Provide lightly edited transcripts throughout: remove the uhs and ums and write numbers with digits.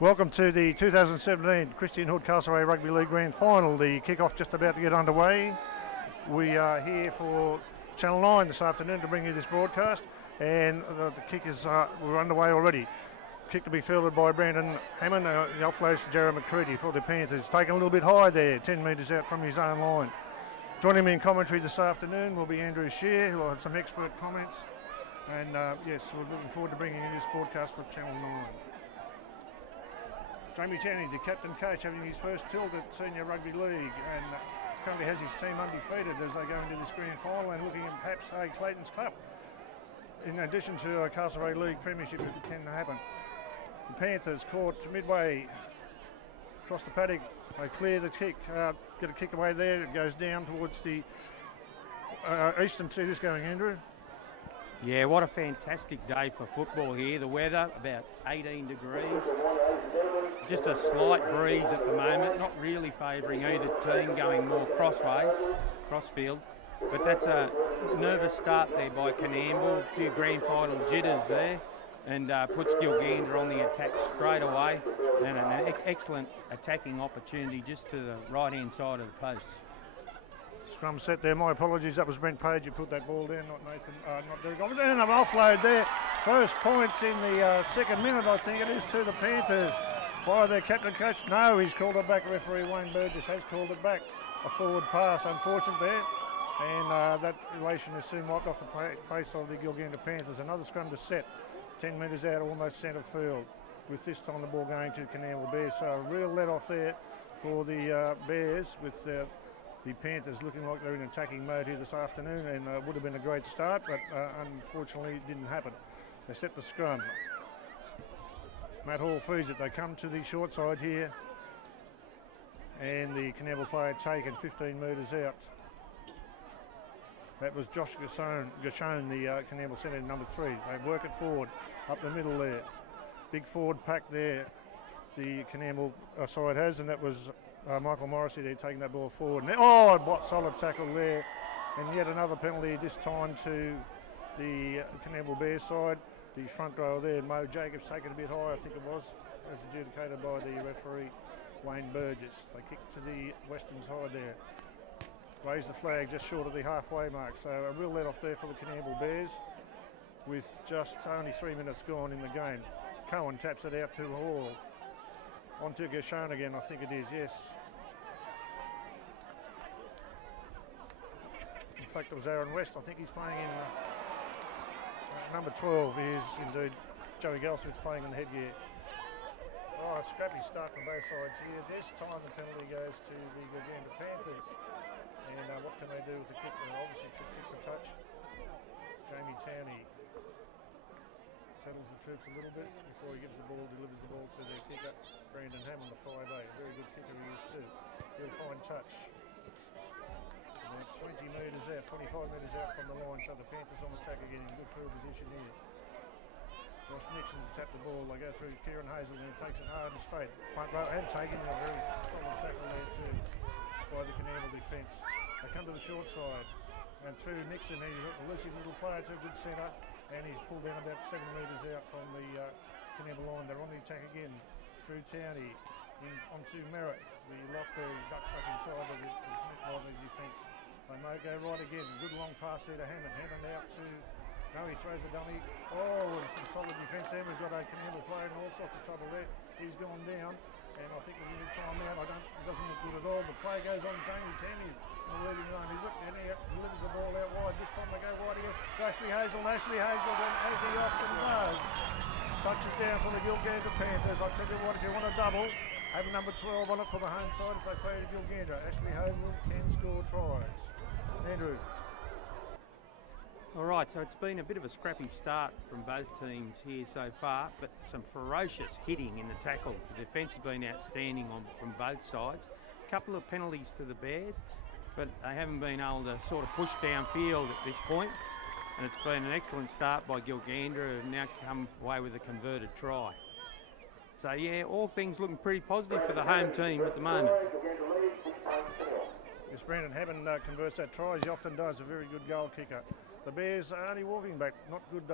Welcome to the 2017 Christian Hood Castlereagh Rugby League Grand Final. The kick-off just about to get underway. We are here for Channel 9 this afternoon to bring you this broadcast, and the kick is we're underway already. Kick to be fielded by Brandon Hammond. The offloads to Jared McCready for the Panthers. Taken a little bit high there, 10 metres out from his own line. Joining me in commentary this afternoon will be Andrew Shear, who will have some expert comments. And yes, we're looking forward to bringing you this broadcast for Channel 9. Jamie Channing, the captain coach, having his first tilt at Senior Rugby League, and currently has his team undefeated as they go into this grand final and looking at perhaps a Clayton's Cup, in addition to a Castlereagh League Premiership if it can happen. The Panthers caught midway across the paddock. They clear the kick, get a kick away there. It goes down towards the eastern. See this going, Andrew? Yeah, what a fantastic day for football here. The weather, about 18 degrees. Just a slight breeze at the moment, not really favouring either team, going more crossfield. But that's a nervous start there by COONAMBLE. A few grand final jitters there, and puts GILGANDRA on the attack straight away. And an excellent attacking opportunity just to the right-hand side of the post. Scrum set there. My apologies. That was Brent Page who put that ball down, not Nathan, not Derek Gomes. And an offload there. First points in the second minute, I think it is, to the Panthers by their captain coach. No, he's called it back. Referee Wayne Burgess has called it back. A forward pass, unfortunate there. And that elation is soon wiped off the face of the Gilgandra Panthers. Another scrum to set. 10 metres out, almost centre field. With this time the ball going to COONAMBLE Bears. So a real let off there for the Bears, with the Panthers looking like they're in attacking mode here this afternoon, and would have been a great start, but unfortunately it didn't happen. They set the scrum. Matt Hall feeds it. They come to the short side here, and the COONAMBLE player taken 15 metres out. That was Josh Gashone, the COONAMBLE centre, number 3. They work it forward, up the middle there. Big forward pack there, the COONAMBLE side has, and that was Michael Morrissey there taking that ball forward. And what solid tackle there. And yet another penalty, this time to the COONAMBLE Bears side. The front row there, Mo Jacobs taken a bit high, I think it was, as adjudicated by the referee Wayne Burgess. They kick to the western side there. Raise the flag just short of the halfway mark. So a real let off there for the COONAMBLE Bears, with just only 3 minutes gone in the game. Cohen taps it out to Hall. On to Gashone again, I think it is, yes. In fact, it was Aaron West. I think he's playing in number 12 is indeed Joey Goldsmith's playing in headgear. Oh, a scrappy start from both sides here. This time the penalty goes to the Gilgandra Panthers. And what can they do with the kick? Well, obviously it should kick for touch. Jamie Towney settles the troops a little bit before he delivers the ball to their kicker, Brandon Hammond, the 5'8". Very good kicker he is too. Real fine touch. And 20 metres out, 25 metres out from the line, so the Panthers on attack again in good field position here. Josh Nixon to tap the ball. They go through Kieran Hazel and takes it hard and straight. Front row and taking a very solid tackle there too by the COONAMBLE defence. They come to the short side and through Nixon. He's a elusive little player to a good centre, and he's pulled down about 7 metres out from the COONAMBLE line. They're on the attack again through Towney onto Merritt. The lock there, duck tuck inside of it is met by the defence. They may go right again. Good long pass there to Hammond. Hammond out to... No, he throws a dummy. Oh, and some solid defence there. We've got a COONAMBLE player in all sorts of trouble there. He's gone down, and I think we need time out. It doesn't look good at all. The play goes on. Jamie Towney in the leading line, is it? And he delivers the ball out wide. This time they go wide again. Ashley Hazel, then, as he often does, touches down for the Gilgandra Panthers. I tell you what, if you want a double, have number 12 on it for the home side if they play to Gilgandra. Ashley Hazel can score tries. Andrew. All right, so it's been a bit of a scrappy start from both teams here so far, but some ferocious hitting in the tackles. The defence has been outstanding from both sides. A couple of penalties to the Bears, but they haven't been able to sort of push downfield at this point. And it's been an excellent start by Gilgandra, who have now come away with a converted try. So yeah, all things looking pretty positive for the home team at the moment. Yes, Brandon Hammond converts that try, as he often does, a very good goal kicker. The Bears are only walking back, not good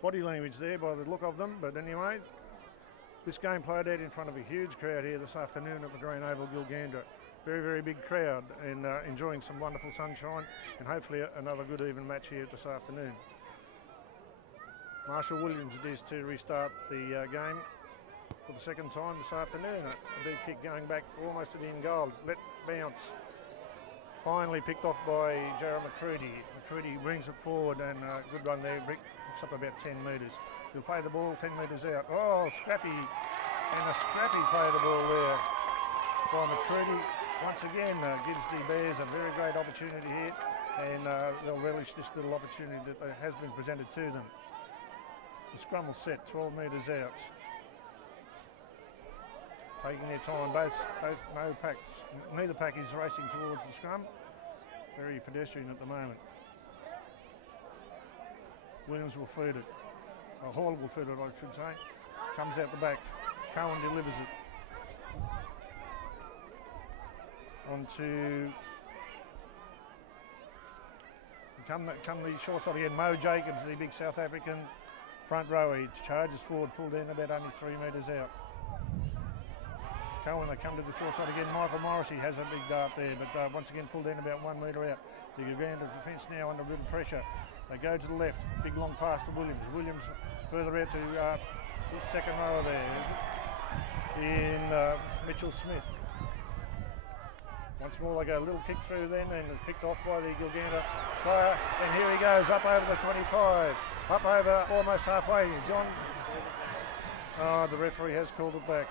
body language there by the look of them, but anyway, This game played out in front of a huge crowd here this afternoon at the Green Oval, Gilgandra. Very, very big crowd, and enjoying some wonderful sunshine, and hopefully another good even match here this afternoon. Marshall Williams it is to restart the game for the second time this afternoon. A deep kick going back almost to the end goal. Let bounce. Finally picked off by Jarrah McCready. McCready brings it forward, and good run there. Picks up about 10 metres. He'll play the ball 10 metres out. Oh, Scrappy, and a Scrappy play the ball there by McCready. Once again, gives the Bears a very great opportunity here, and they'll relish this little opportunity that has been presented to them. The scrum will set 12 metres out. Taking their time, neither pack is racing towards the scrum. Very pedestrian at the moment. Williams will feed it. Hall will feed it, I should say. Comes out the back. Cohen delivers it. Onto come the short side again. Mo Jacobs, the big South African front row. He charges forward, pulled in about only 3 metres out. Cohen, they come to the short side again. Michael Morrissey has a big dart there, but once again pulled in about 1 metre out. The Uganda defence now under a bit of pressure. They go to the left. Big long pass to Williams. Williams further out to his second rower there, is it? In Mitchell Smith. Once more they go a little kick through then, and picked off by the Gilgandra player. And here he goes up over the 25. Up over almost halfway. John. The referee has called it back.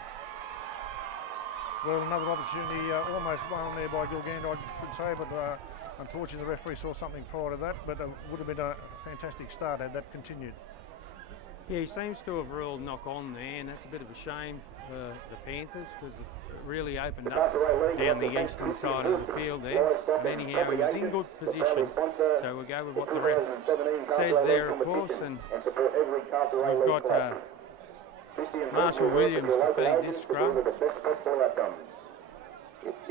Well, another opportunity, almost won there by Gilgandra, I should say, but unfortunately the referee saw something prior to that, but it would have been a fantastic start had that continued. Yeah, he seems to have ruled knock on there, and that's a bit of a shame for the Panthers, because it really opened up down the eastern side of the field there. But anyhow, he was in good position, so we'll go with what the ref says there, of course, and we've got Marshall Williams to feed this scrum.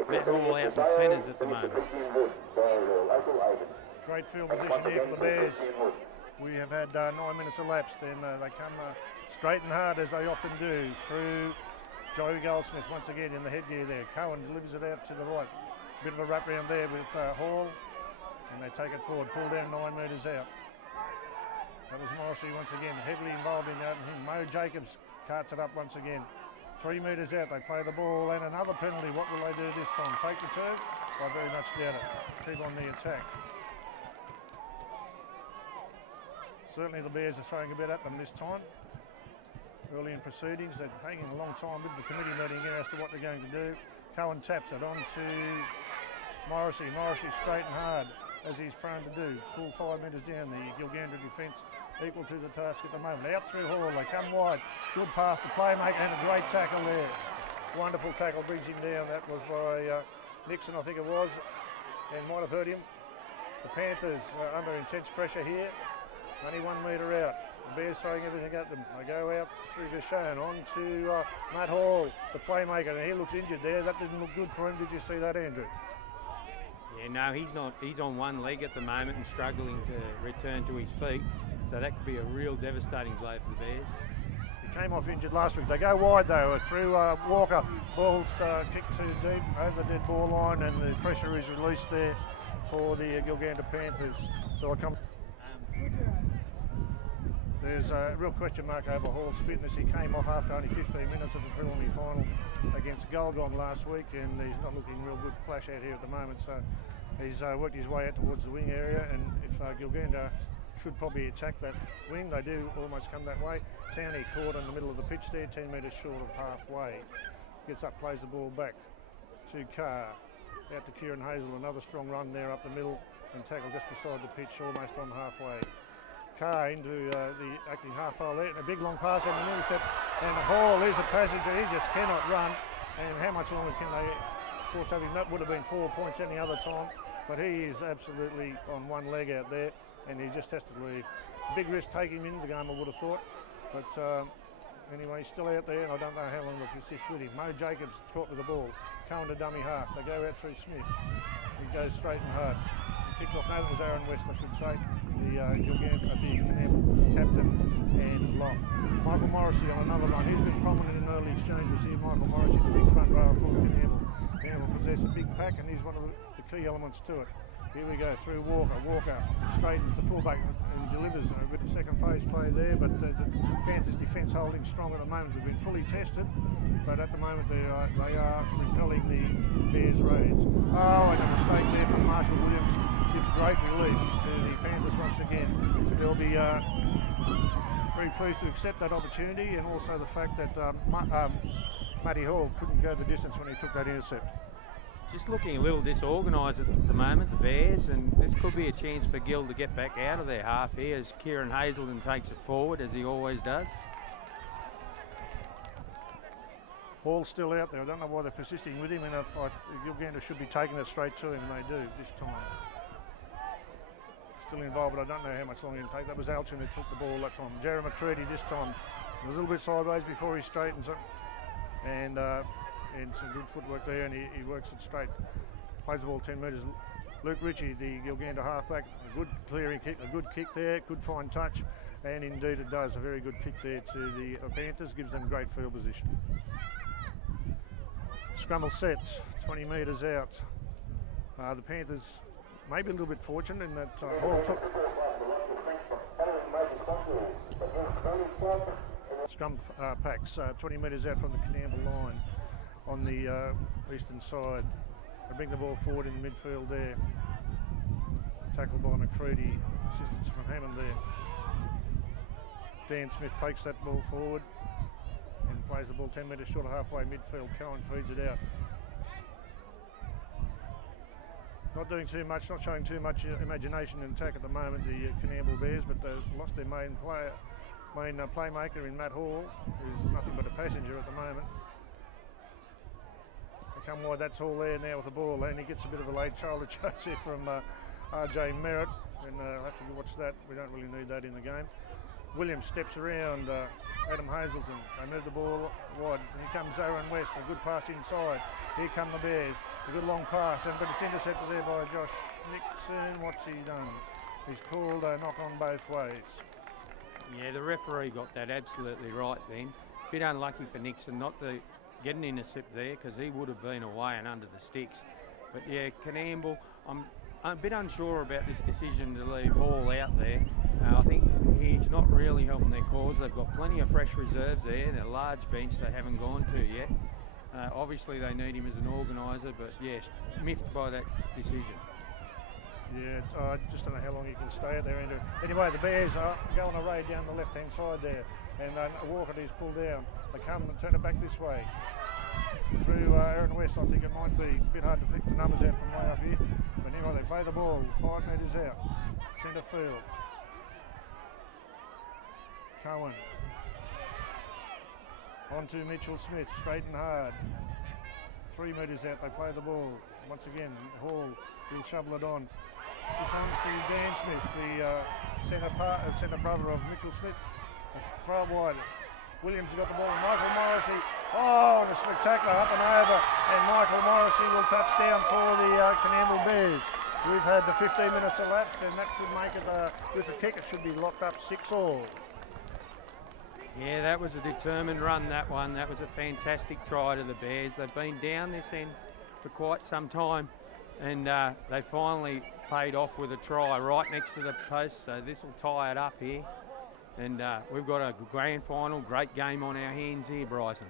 They're all out in centres at the moment. Great field position here for the Bears. We have had 9 minutes elapsed, and they come straight and hard, as they often do, through Joey Goldsmith once again in the headgear there. Cohen delivers it out to the right. Bit of a wrap round there with Hall, and they take it forward, pull down 9 metres out. That was Morrissey once again, heavily involved in that. Mo Jacobs carts it up once again. 3 metres out, they play the ball, and another penalty. What will they do this time? Take the 2? I very much doubt it. Keep on the attack. Certainly the Bears are throwing a bit at them this time. Early in proceedings, they're taking a long time with the committee meeting here as to what they're going to do. Cohen taps it on to Morrissey. Morrissey straight and hard, as he's prone to do. Full 5 metres down, the Gilgandra defence equal to the task at the moment. Out through Hall, they come wide. Good pass to playmaker, and a great tackle there. Wonderful tackle, brings him down. That was by Nixon, I think it was, and might have hurt him. The Panthers under intense pressure here. Only 1 metre out. The Bears throwing everything at them. They go out through Vashon on to Matt Hall, the playmaker, and he looks injured there. That didn't look good for him. Did you see that, Andrew? Yeah, no, he's not. He's on one leg at the moment and struggling to return to his feet. So that could be a real devastating blow for the Bears. He came off injured last week. They go wide though, through Walker. Ball's kicked too deep over the dead ball line, and the pressure is released there for the Gilgandra Panthers. So I come. There's a real question mark over Hall's fitness. He came off after only 15 minutes of the preliminary final against Gulgong last week, and he's not looking real good flash out here at the moment. So he's worked his way out towards the wing area, and if Gilgandra should probably attack that wing, they do almost come that way. Towney caught in the middle of the pitch there, 10 metres short of halfway. Gets up, plays the ball back to Carr. Out to Kieran Hazel, another strong run there up the middle, and tackle just beside the pitch, almost on halfway. Carr into the acting half hole there, and a big long pass and an intercept, and Hall is a passenger. He just cannot run, and how much longer can they, of course, have him? That would have been 4 points any other time, but he is absolutely on one leg out there, and he just has to leave. Big risk taking him into the game, I would have thought, but anyway, he's still out there, and I don't know how long they'll persist with him. Mo Jacobs caught with the ball, Cohen to dummy half. They go out through Smith. He goes straight and hard. kicked off. No, that was Aaron West, I should say. The Coonamble captain and lock. Michael Morrissey on another run. He's been prominent in early exchanges here. Michael Morrissey, the big front rower for Coonamble. Coonamble possess a big pack, and he's one of the key elements to it. Here we go through Walker. Walker straightens the fullback and delivers a bit of second phase play there, but the Panthers' defence holding strong at the moment. They've been fully tested, but at the moment they are repelling the Bears' raids. Oh, and a mistake there from Marshall Williams gives great relief to the Panthers once again. They'll be very pleased to accept that opportunity, and also the fact that Matty Hall couldn't go the distance when he took that intercept. Just looking a little disorganised at the moment, the Bears, and this could be a chance for Gil to get back out of their half here as Kieran Hazelden takes it forward, as he always does. Hall's still out there. I don't know why they're persisting with him, and Gilgandra should be taking it straight to him, and they do this time. Still involved, but I don't know how much longer he'll take. That was Alchin who took the ball that time. Jerry McCready this time. It was a little bit sideways before he straightens it, and some good footwork there, and he works it straight. Plays the ball 10 metres. Luke Ritchie, the Gilgandra halfback, a good clearing kick, a good kick there, good fine touch, and indeed it does. A very good kick there to the Panthers, gives them great field position. Scramble sets, 20 metres out. The Panthers maybe a little bit fortunate in that Hall took. Scrum packs, 20 metres out from the Coonamble line on the eastern side. They bring the ball forward in the midfield there. Tackled by McCready, assistance from Hammond there. Dan Smith takes that ball forward and plays the ball 10 metres short of halfway midfield. Cohen feeds it out. Not doing too much, not showing too much imagination in attack at the moment, the Coonamble Bears, but they've lost their main playmaker in Matt Hall, who's nothing but a passenger at the moment. They come wide, that's Hall there now with the ball, and he gets a bit of a late shoulder chase here from RJ Merritt, and I'll have to watch that. We don't really need that in the game. Williams steps around Adam Hazelton. They move the ball wide. Here comes Aaron West, a good pass inside. Here come the Bears, a good long pass, but it's intercepted there by Josh Nixon. What's he done? He's called a knock on both ways. Yeah, the referee got that absolutely right then. Bit unlucky for Nixon not to get an intercept there, because he would have been away and under the sticks. But yeah, Coonamble, I'm a bit unsure about this decision to leave Hall out there. I think he's not really helping their cause. They've got plenty of fresh reserves there. They're a large bench they haven't gone to yet. Obviously they need him as an organiser, but yes, miffed by that decision. Yeah, I just don't know how long he can stay out there, Andrew. Anyway, the Bears are going a raid down the left-hand side there, and Walker is pulled down. They come and turn it back this way. Through Aaron West, I think it might be a bit hard to pick the numbers out from way up here. But anyway, they play the ball 5 metres out, centre field. Cohen. On to Mitchell Smith, straight and hard. 3 metres out, they play the ball. Once again, Hall will shovel it on. This on to Dan Smith, the centre brother of Mitchell Smith. Throw it wide. Williams has got the ball. Michael Morrissey. Oh, and a spectacular up and over. And Michael Morrissey will touch down for the Coonamble Bears. We've had the 15 minutes elapsed, and that should make it, with a kick, it should be locked up 6-all. Yeah, that was a determined run, that one. That was a fantastic try to the Bears. They've been down this end for quite some time, and they finally paid off with a try right next to the post, so this will tie it up here. And we've got a grand final, great game on our hands here, Bryson.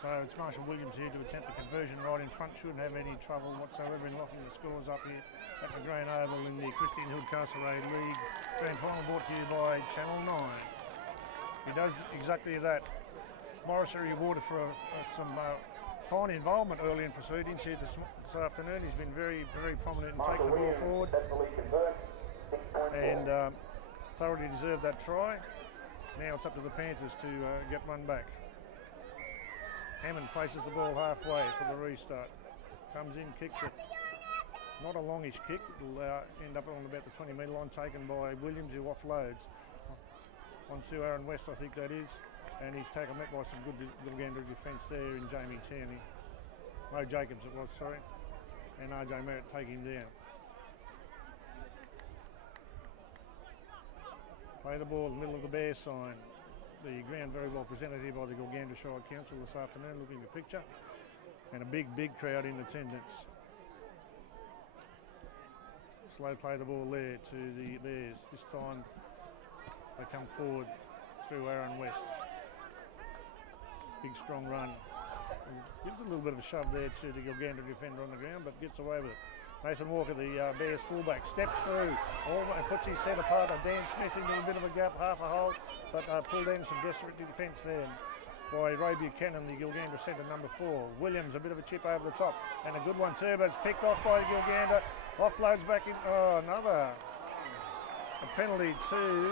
So it's Marshall Williams here to attempt the conversion right in front. Shouldn't have any trouble whatsoever in locking the scores up here at the Grand Oval in the Christian Hood Castlereagh League Grand Final, brought to you by Channel 9. He does exactly that. Morrissey rewarded for some fine involvement early in proceedings here this afternoon. He's been very, very prominent in taking the ball forward, and thoroughly deserved that try. Now it's up to the Panthers to get one back. Hammond places the ball halfway for the restart. Comes in, kicks it. Not a longish kick. It'll end up on about the 20-metre line, taken by Williams, who offloads onto Aaron West, I think that is. And he's taken met by some good Gilgandra defence there in Jamie Tierney. Mo Jacobs it was, sorry. And RJ Merritt take him down. Play the ball in the middle of the Bears sign. The ground very well presented here by the Gilgandra Shire Council this afternoon, looking at the picture. And a big crowd in attendance. Slow play the ball there to the Bears. This time they come forward through Aaron West. Big strong run. Gives a little bit of a shove there to the Gilgandra defender on the ground, but gets away with it. Nathan Walker, the Bears fullback, steps through, puts his centre partner Dan Smith into a bit of a gap, half a hole, but pulled in some desperate defence there by Ray Buchanan, the Gilgandra centre, number 4. Williams, a bit of a chip over the top, and a good one too, but it's picked off by Gilgandra. Offloads back in. Oh, another penalty to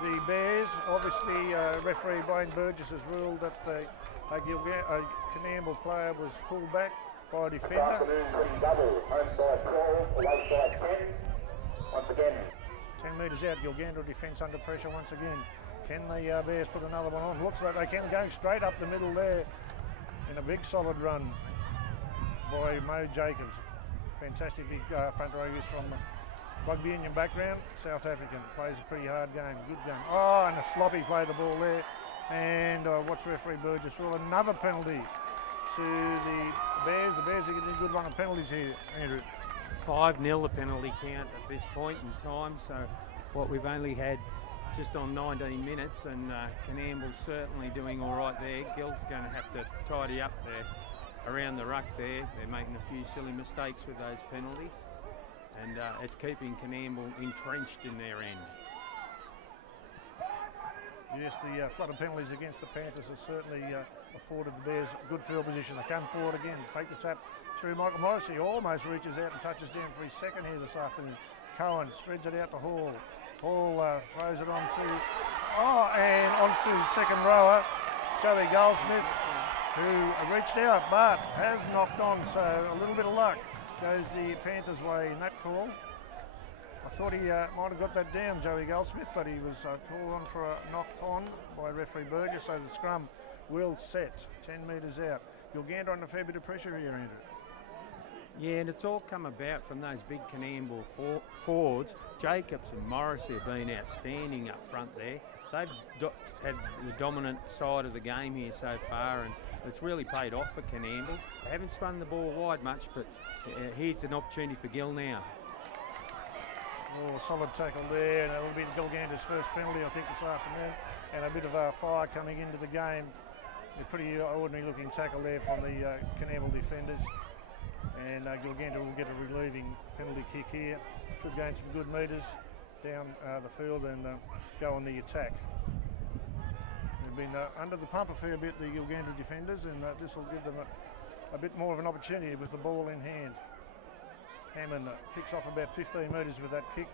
the Bears. Obviously, referee Wayne Burgess has ruled that a Coonamble player was pulled back by a defender. Double, home side 12, away side 10. Once again. 10 metres out, Gilgandra defence under pressure once again. Can the Bears put another one on? Looks like they can, going straight up the middle there in a big solid run by Mo Jacobs. Fantastic big front row. He's from rugby union background, South African. Plays a pretty hard game, good game. Oh, and a sloppy play the ball there. And watch referee Burgess rule another penalty to the Bears. The Bears are getting a good run of penalties here, Andrew. 5-0 the penalty count at this point in time. So what we've only had just on 19 minutes, and Coonamble certainly doing all right there. Gil's going to have to tidy up there around the ruck there. They're making a few silly mistakes with those penalties, and it's keeping Coonamble entrenched in their end. Yes, the flood of penalties against the Panthers has certainly afforded the Bears good field position. They come forward again, take the tap through Michael Morrissey, almost reaches out and touches down for his second here this afternoon. Cohen spreads it out to Hall. Hall throws it onto second rower, Joey Goldsmith, who reached out but has knocked on, so a little bit of luck goes the Panthers' way in that call. I thought he might have got that down, Joey Goldsmith, but he was called on for a knock on by referee Burgess, so the scrum will set 10 metres out. Gilgandra under a fair bit of pressure here, Andrew. Yeah, and it's all come about from those big Coonamble forwards. Jacobs and Morrissey have been outstanding up front there. They've had the dominant side of the game here so far, and it's really paid off for Coonamble. They haven't spun the ball wide much, but here's an opportunity for Gil now. Oh, solid tackle there, and it'll be Gilgandra's first penalty, I think, this afternoon, and a bit of fire coming into the game. A pretty ordinary looking tackle there from the Coonamble defenders, and Gilgandra will get a relieving penalty kick here. Should gain some good metres down the field and go on the attack. They've been under the pump a fair bit, the Gilgandra defenders, and this will give them a bit more of an opportunity with the ball in hand. Hammond picks off about 15 metres with that kick,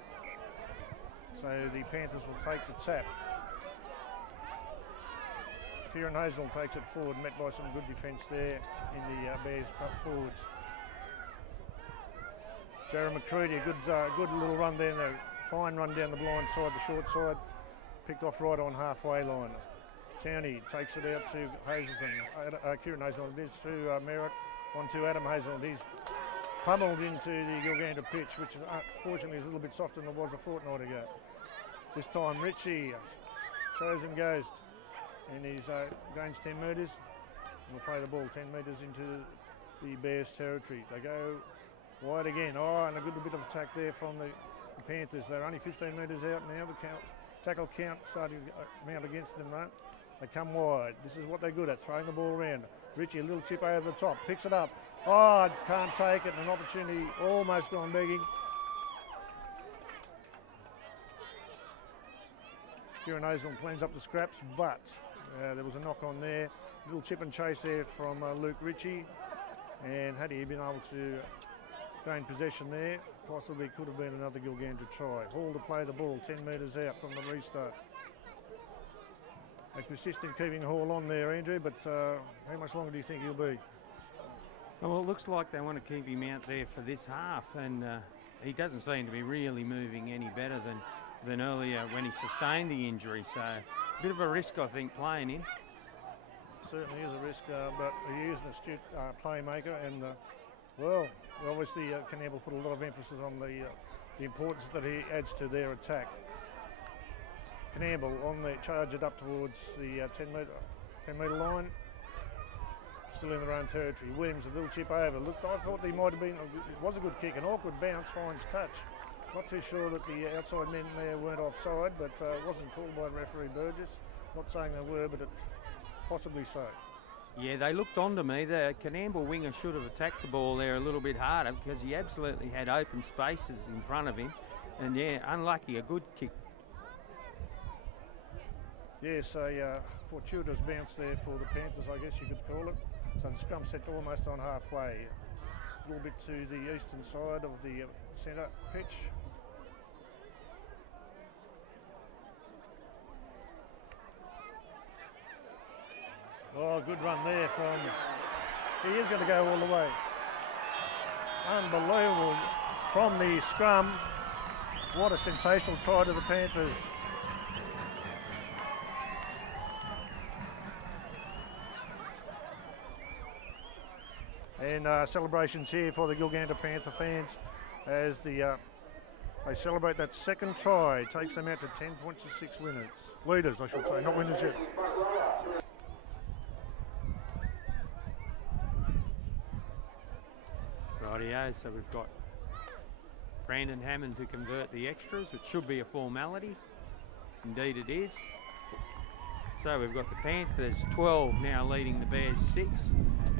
so the Panthers will take the tap. Kieran Hazel takes it forward, met by some good defence there in the Bears forwards. Jared McCready, a good little run there, a fine run down the blind side, the short side, picked off right on halfway line. Towney takes it out to Hazelton, Kieran Hazelton, it is to Merritt, on to Adam Hazelton. He's pummeled into the Gilgandra pitch, which unfortunately is a little bit softer than it was a fortnight ago. This time Ritchie shows and goes, and he's gains 10 metres. We'll play the ball 10 metres into the Bears territory. They go wide again. Oh, and a good bit of attack there from the Panthers. They're only 15 metres out now. The tackle count starting to mount against them, though. They come wide. This is what they're good at, throwing the ball around. Ritchie, a little chip over the top, picks it up. Oh, can't take it, an opportunity almost gone begging. Kieran Hazel cleans up the scraps, but there was a knock on there. Little chip and chase there from Luke Ritchie, and had he been able to gain possession there, possibly could have been another Gilgandra try. Hall to play the ball 10 metres out from the restart. They persist in keeping Hall on there, Andrew, but how much longer do you think he'll be? Well, it looks like they want to keep him out there for this half, and he doesn't seem to be really moving any better than earlier when he sustained the injury. So a bit of a risk, I think, playing him. Certainly is a risk, but he is an astute playmaker, and well, obviously Coonamble put a lot of emphasis on the importance that he adds to their attack. COONAMBLE on the charge it up towards the 10 metre line. Still in their own territory. Williams, a little chip over. Looked, I thought he might have been, it was a good kick, an awkward bounce, finds touch. Not too sure that the outside men there weren't offside, but wasn't called by referee Burgess. Not saying they were, but it possibly so. Yeah, they looked on to me. The COONAMBLE winger should have attacked the ball there a little bit harder because he absolutely had open spaces in front of him. And yeah, unlucky, a good kick. Yes, a fortuitous bounce there for the Panthers, I guess you could call it. So the scrum set almost on halfway. A little bit to the eastern side of the centre pitch. Oh, good run there from, he is going to go all the way. Unbelievable from the scrum. What a sensational try to the Panthers. And celebrations here for the Gilgandra Panther fans as they celebrate that second try. Takes them out to 10 points to 6 winners. Leaders, I should say, not winners yet. Rightio, so we've got Brandon Hammond to convert the extras, which should be a formality. Indeed it is. So we've got the Panthers 12 now leading the Bears 6.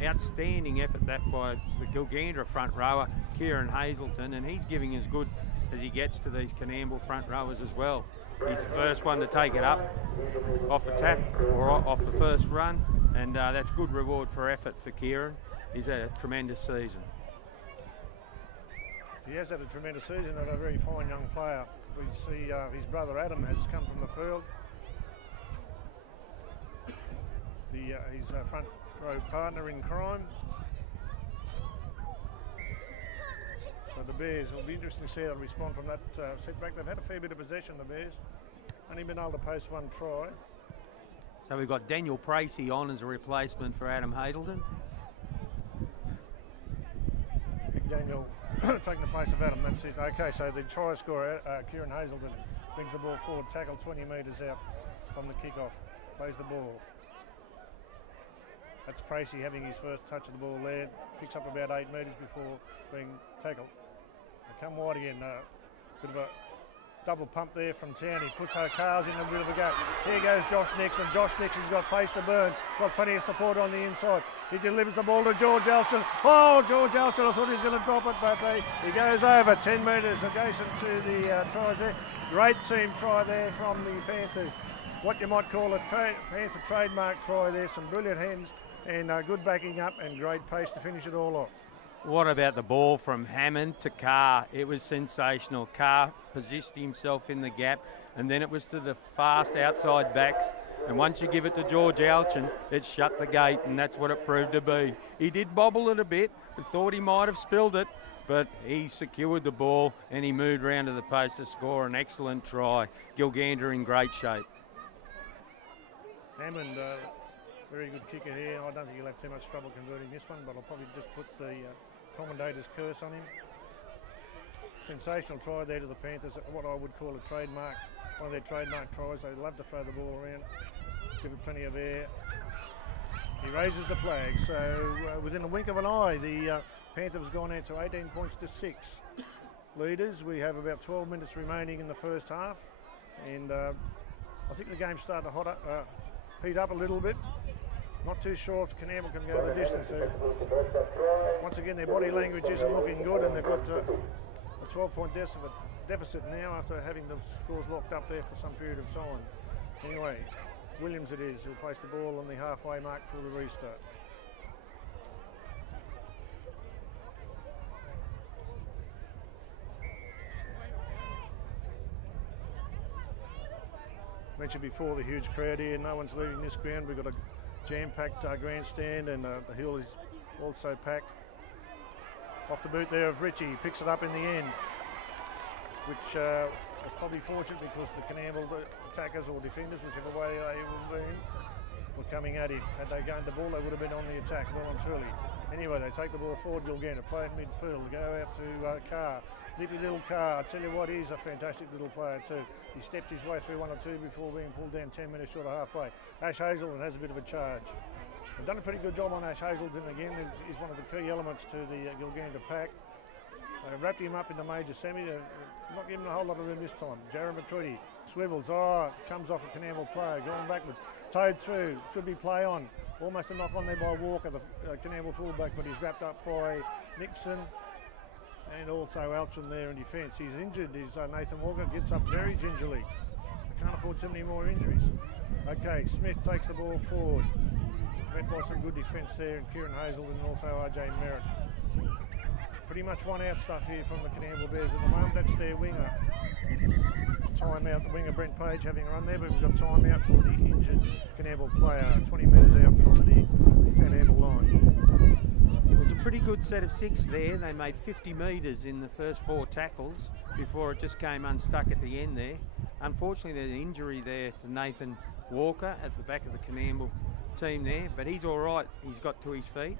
Outstanding effort that by the Gilgandra front rower, Kieran Hazelton, and he's giving as good as he gets to these COONAMBLE front rowers as well. He's the first one to take it up off a tap or off the first run, and that's good reward for effort for Kieran. He's had a tremendous season. He has had a tremendous season and a very fine young player. We see his brother Adam has come from the field. His front row partner in crime. So the Bears, will be interesting to see how they respond from that setback. They've had a fair bit of possession, the Bears. Only been able to post one try. So we've got Daniel Pracey on as a replacement for Adam Hazelton. Big Daniel taking the place of Adam, that's it. Okay, so the try scorer, Kieran Hazelton, brings the ball forward, tackle 20 metres out from the kick-off, plays the ball. That's Pracey having his first touch of the ball there, picks up about 8 metres before being tackled. They come wide again, bit of a double pump there from Town. He puts O'Carr's in a bit of a go. Here goes Josh Nixon. Josh Nixon's got pace to burn. Got plenty of support on the inside. He delivers the ball to George Elston. Oh, George Elston, I thought he was going to drop it, but he goes over 10 metres adjacent to the tries there. Great team try there from the Panthers. What you might call a Panther trademark try there. Some brilliant hands and good backing up and great pace to finish it all off. What about the ball from Hammond to Carr? It was sensational. Carr positioned himself in the gap, and then it was to the fast outside backs. And once you give it to George Alchin, it shut the gate, and that's what it proved to be. He did bobble it a bit. We thought he might have spilled it, but he secured the ball and he moved round to the post to score an excellent try. Gilgandra in great shape. Hammond, very good kicker here. I don't think he'll have too much trouble converting this one, but I'll probably just put the commentator's curse on him. Sensational try there to the Panthers, what I would call a trademark, one of their trademark tries. They love to throw the ball around, give it plenty of air. He raises the flag, so within a wink of an eye, the Panthers have gone out to 18 points to 6. Leaders, we have about 12 minutes remaining in the first half, and I think the game's starting to heat up a little bit. Not too sure if COONAMBLE can go the distance there. Once again, their body language isn't looking good, and they've got a 12-point deficit now after having the scores locked up there for some period of time. Anyway, Williams it is who'll place the ball on the halfway mark for the restart. Mentioned before the huge crowd here. No one's leaving this ground. We've got a jam-packed grandstand, and the hill is also packed. Off the boot there of Richie, he picks it up in the end, which was probably fortunate because the COONAMBLE attackers or defenders, whichever way they will be, were coming at him. Had they gained the ball, they would have been on the attack, well and truly. Anyway, they take the ball forward, Gilgandra, play it midfield, go out to Carr. Nippy little Carr, I tell you what, he's a fantastic little player too. He stepped his way through 1 or 2 before being pulled down 10 minutes short of halfway. Ash Hazelton has a bit of a charge. They've done a pretty good job on Ash Hazelton again. He's one of the key elements to the Gilgandra pack. They wrapped him up in the major semi, not giving him a whole lot of room this time. Jared McCready swivels, comes off a COONAMBLE player, going backwards, towed through, should be play on. Almost a knock on there by Walker, the COONAMBLE fullback, but he's wrapped up by Nixon and also Altram there in defence. He's injured, Nathan Walker gets up very gingerly. Can't afford too many more injuries. Okay, Smith takes the ball forward. Met by some good defence there, and Kieran Hazel and also RJ Merritt. Pretty much one out stuff here from the COONAMBLE Bears at the moment. That's their winger. Time out, the winger Brent Page having a run there, but we've got time out for the injured COONAMBLE player, 20 metres out from the COONAMBLE line. It was a pretty good set of 6 there. They made 50 metres in the first 4 tackles before it just came unstuck at the end there. Unfortunately, there's an injury there to Nathan Walker at the back of the COONAMBLE team there, but he's all right. He's got to his feet,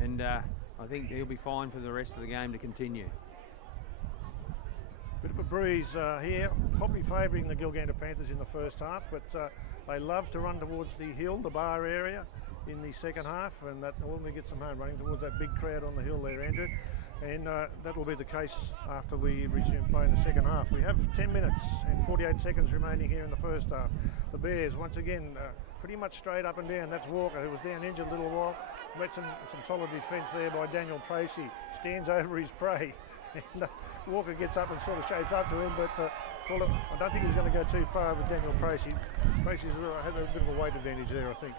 and I think he'll be fine for the rest of the game to continue. Bit of a breeze here, probably favouring the Gilgandra Panthers in the first half, but they love to run towards the hill, the bar area, in the second half, and that normally gets them home, running towards that big crowd on the hill there, Andrew. And that will be the case after we resume play in the second half. We have 10 minutes and 48 seconds remaining here in the first half. The Bears, once again, pretty much straight up and down. That's Walker, who was down injured a little while. Met some solid defence there by Daniel Pracey. Stands over his prey. And Walker gets up and sort of shapes up to him, but I don't think he's going to go too far with Daniel Pracey. Pracey's had a bit of a weight advantage there, I think.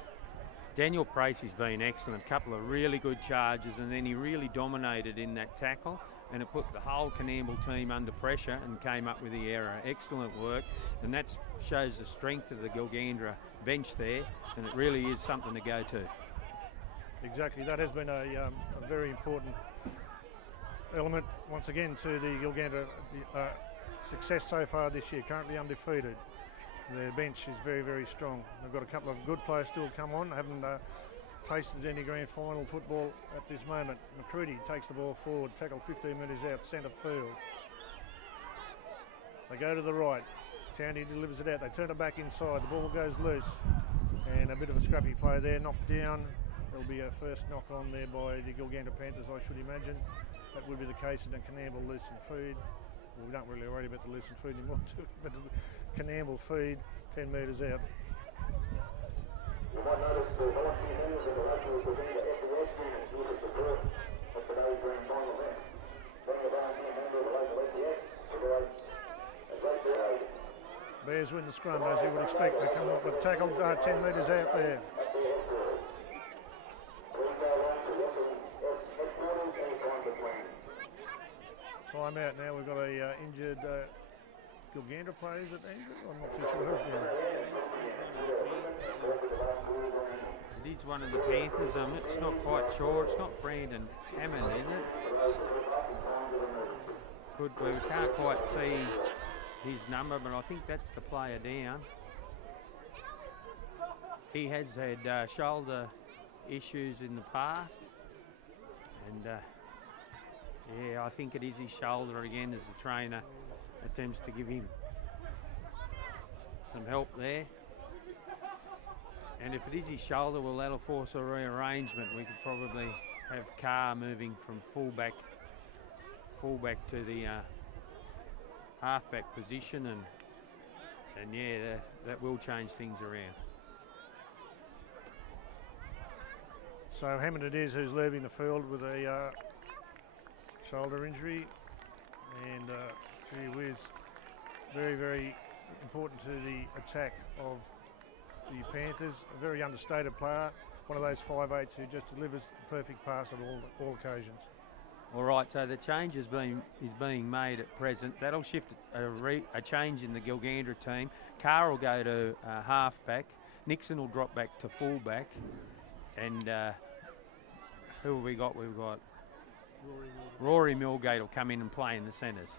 Daniel Pracey's been excellent, a couple of really good charges, and then he really dominated in that tackle, and it put the whole COONAMBLE team under pressure and came up with the error. Excellent work, and that shows the strength of the Gilgandra bench there, and it really is something to go to. Exactly, that has been a very important element once again to the Gilgandra success so far this year, currently undefeated. Their bench is very, very strong. They've got a couple of good players still come on. Haven't tasted any grand final football at this moment. McCready takes the ball forward, tackled 15 metres out, centre field. They go to the right. Towney delivers it out. They turn it back inside. The ball goes loose. And a bit of a scrappy play there, knocked down. There'll be a first knock on there by the Gilgandra Panthers, I should imagine. That would be the case in the COONAMBLE loosened feed. Well, we don't really worry about the loosened feed anymore, but the COONAMBLE feed 10 metres out. You might notice the volunteer news of the local Gilgandra SES students here to support at today's grand final event. Being a volunteer member of the local SES provides a great deal of aid. Bears win the scrum, as you would expect. They come up with tackled 10 metres out there. Time out now. We've got a injured Gilgandra player. Is it injured? I'm not too sure who's down. It is one of the Panthers. It's not quite sure. It's not Brandon Hammond, is it? Could be. We can't quite see his number, but I think that's the player down. He has had shoulder issues in the past, and yeah, I think it is his shoulder again as the trainer attempts to give him some help there. And if it is his shoulder, well, that'll force a rearrangement. We could probably have Carr moving from fullback to the halfback position, and yeah, that will change things around. So Hammond it is who's leaving the field with a shoulder injury, and gee whiz, very, very important to the attack of the Panthers. A very understated player, one of those 5'8" who just delivers the perfect pass at all occasions. All right, so the change is being made at present. That'll shift a change in the Gilgandra team. Carr will go to halfback. Nixon will drop back to fullback, and who have we got? We've got Rory Milgate will come in and play in the centres.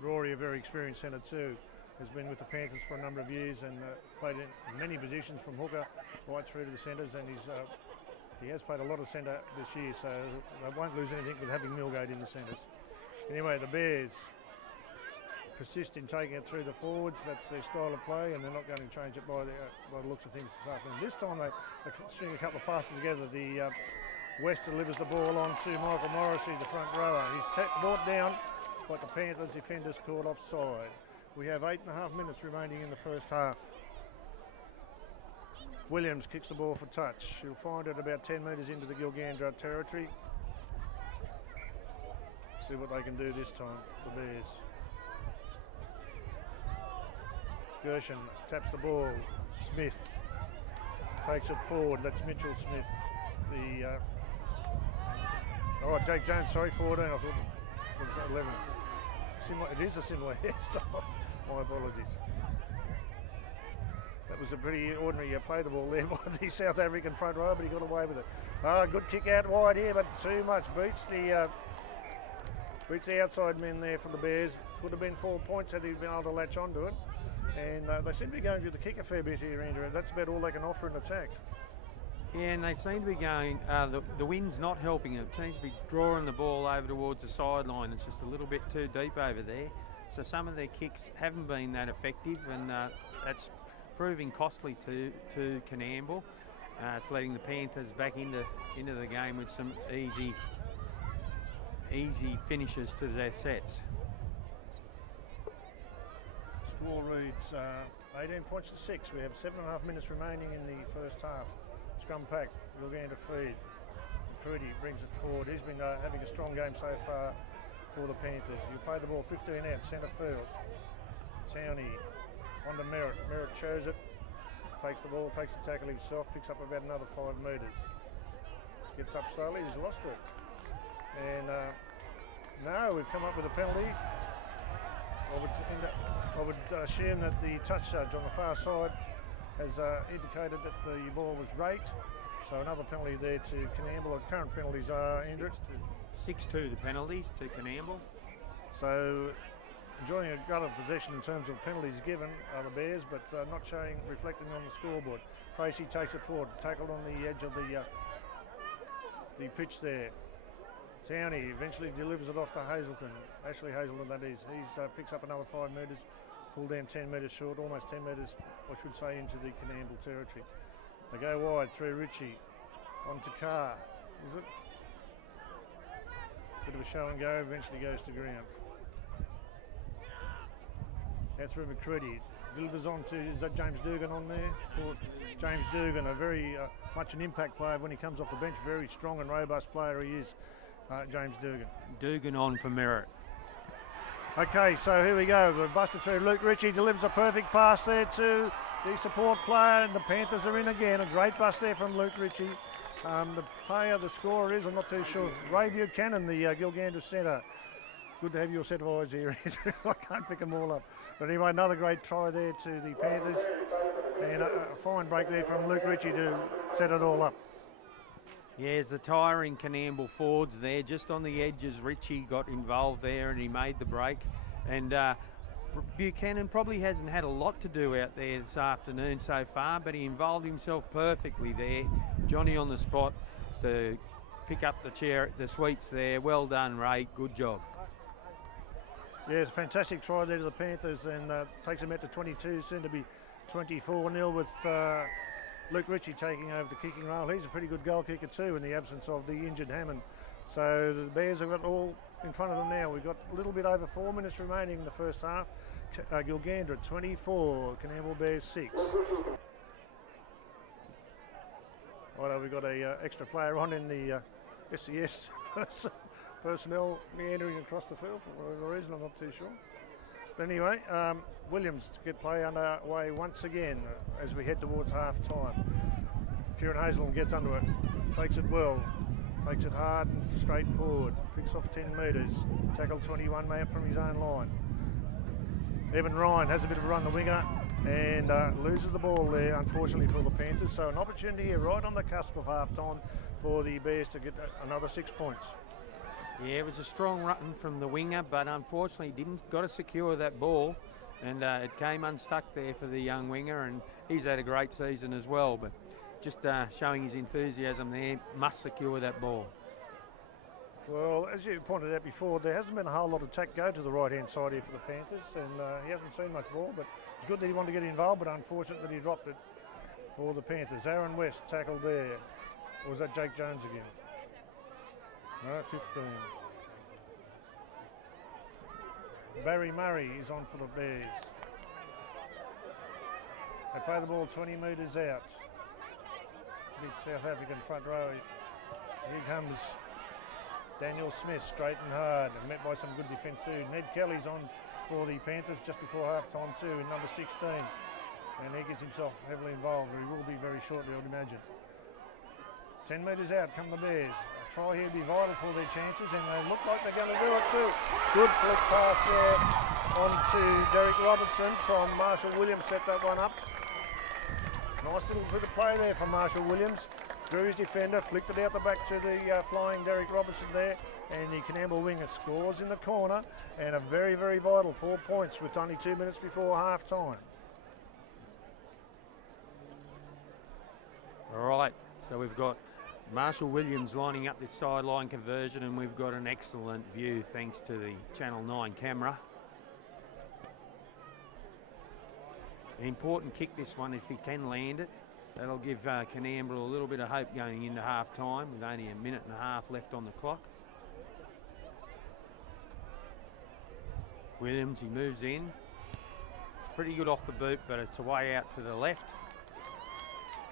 Rory, a very experienced centre too. has been with the Panthers for a number of years and played in many positions from hooker right through to the centres, and he has played a lot of centre this year, so they won't lose anything with having Milgate in the centres. Anyway, the Bears persist in taking it through the forwards. That's their style of play, and they're not going to change it by the looks of things this afternoon. This time they string a couple of passes together. The West delivers the ball on to Michael Morrissey, the front rower. He's brought down, but the Panthers defenders caught offside. We have 8.5 minutes remaining in the first half. Williams kicks the ball for touch. He'll find it about 10 metres into the Gilgandra territory. See what they can do this time, the Bears. Gershon taps the ball. Smith takes it forward. That's Mitchell Smith. Jake Jones, sorry, 14. I thought it was 11. It is a similar hairstyle. My apologies. That was a pretty ordinary play the ball there by the South African front row, but he got away with it. Good kick out wide here, but too much. Beats the outside men there for the Bears. Could have been 4 points had he been able to latch onto it. And they seem to be going to the kick a fair bit here, Andrew. That's about all they can offer in attack. Yeah, and they seem to be going, the wind's not helping them. It seems to be drawing the ball over towards the sideline. It's just a little bit too deep over there. So some of their kicks haven't been that effective, and that's proving costly to COONAMBLE. It's letting the Panthers back into the game with some easy finishes to their sets. Score reads 18 points to 6. We have 7.5 minutes remaining in the first half. Scrum pack, Gilgandra feed. Crudy brings it forward. He's been having a strong game so far for the Panthers. You play the ball 15 out, centre field. Towney on to Merritt. Merritt shows it, takes the ball, takes the tackle himself, picks up about another 5 metres. Gets up slowly, he's lost it. And now we've come up with a penalty. I would assume that the touch judge on the far side has indicated that the ball was raked. So another penalty there to COONAMBLE. The current penalties are, Andrew? 6-2 the penalties to COONAMBLE. So enjoying a gut of possession in terms of penalties given are the Bears, but not showing, reflecting on the scoreboard. Tracy takes it forward, tackled on the edge of the pitch there. Towney eventually delivers it off to Hazelton. Ashley Hazelton, that is. He picks up another 5 metres, pulled down 10 metres short, almost 10 metres, I should say, into the COONAMBLE territory. They go wide through Ritchie, on to Carr. Is it? Bit of a show and go, eventually goes to ground. Out through McCready. Delivers on to, is that James Dugan on there? James Dugan, a very much an impact player when he comes off the bench. Very strong and robust player he is, James Dugan. Dugan on for Merritt. Okay, so here we go. We've busted through. Luke Ritchie delivers a perfect pass there to the support player, and the Panthers are in again. A great bust there from Luke Ritchie. The player, the scorer is, I'm not too sure. Ray Buchanan, the Gilgandra centre. Good to have your set of eyes here, Andrew. I can't pick them all up. But anyway, another great try there to the Panthers. And a fine break there from Luke Ritchie to set it all up. Yeah, as the tiring COONAMBLE forwards there, just on the edges, Ritchie got involved there and he made the break. And Buchanan probably hasn't had a lot to do out there this afternoon so far, but he involved himself perfectly there. Johnny on the spot to pick up the sweets there. Well done, Ray. Good job. Yeah, it's a fantastic try there to the Panthers, and takes them out to 22, soon to be 24-0 with Luke Ritchie taking over the kicking role. He's a pretty good goal kicker too in the absence of the injured Hammond. So the Bears have got all in front of them now. We've got a little bit over 4 minutes remaining in the first half. Gilgandra 24, COONAMBLE Bears 6. Righto, we've got a extra player on in the SES personnel meandering across the field for whatever reason, I'm not too sure. But anyway, Williams to get play underway once again as we head towards half time. Kieran Hazelton gets under it, takes it well, takes it hard and straight forward, picks off 10 metres, tackle 21 man from his own line. Evan Ryan has a bit of a run the winger and loses the ball there, unfortunately, for the Panthers. So an opportunity here right on the cusp of half time for the Bears to get another 6 points. Yeah, it was a strong run from the winger, but unfortunately got to secure that ball. and it came unstuck there for the young winger, and he's had a great season as well, but just showing his enthusiasm there, must secure that ball. Well, as you pointed out before, there hasn't been a whole lot of attack go to the right-hand side here for the Panthers, and he hasn't seen much ball, but it's good that he wanted to get involved, but unfortunate that he dropped it for the Panthers. Aaron West tackled there. Or was that Jake Jones again? No, 15. Barry Murray is on for the Bears. They play the ball 20 metres out. Big South African front row. Here comes Daniel Smith, straight and hard, and met by some good defence too. Ned Kelly's on for the Panthers just before half-time too, in number 16. And he gets himself heavily involved, or he will be very shortly, I would imagine. 10 metres out come the Bears. A try here would be vital for their chances, and they look like they're going to do it too. Good flick pass there on to Derek Robertson from Marshall Williams, set that one up. Nice little bit of play there from Marshall Williams. Drew his defender, flicked it out the back to the flying Derek Robertson there, and the Coonamble winger scores in the corner, and a very, very vital 4 points with only 2 minutes before half time. All right, so we've got Marshall Williams lining up this sideline conversion, and we've got an excellent view thanks to the Channel 9 camera. An important kick, this one, if he can land it. That'll give Coonamble a little bit of hope going into half-time with only a minute and a half left on the clock. Williams, he moves in. It's pretty good off the boot, but it's away out to the left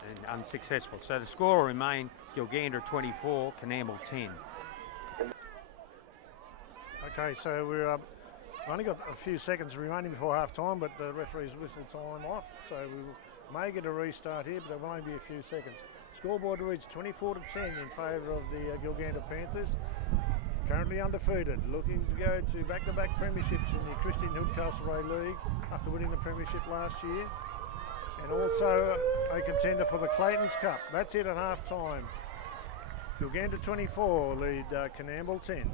and unsuccessful. So the score will remain Gilgandra 24, Coonamble 10. Okay, so we're only got a few seconds remaining before half-time, but the referee's whistled time off, so we may get a restart here, but there will only be a few seconds. Scoreboard reads 24-10 in favour of the Gilgandra Panthers. Currently undefeated, looking to go to back-to-back premierships in the Christian Hood Castlereagh League after winning the premiership last year. And also a contender for the Clayton's Cup. That's it at half-time. Gilgandra 24 lead Coonamble 10.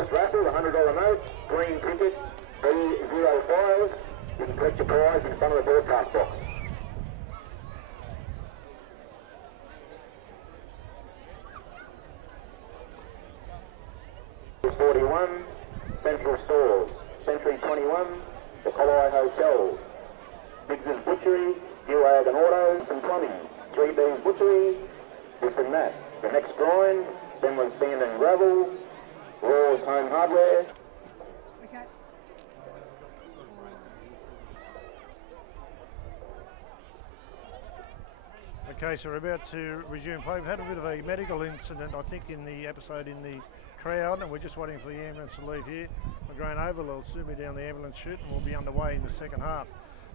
Russell, the $100 note, green ticket, B05. You can collect your prize in front of the broadcast box. $41, Central Stores. Century 21, the Castlereagh Hotel. Biggs's Butchery, Gilgandra Autos and Plumbing. 3B's Butchery, this and that. The next grind, Semlin Sand and Gravel. Raw's Home Hardware. Okay. Okay, so we're about to resume play. We've had a bit of a medical incident, I think, in the episode in the crowd, and we're just waiting for the ambulance to leave here. McGrain Oval will soon be down the ambulance chute, and we'll be underway in the second half.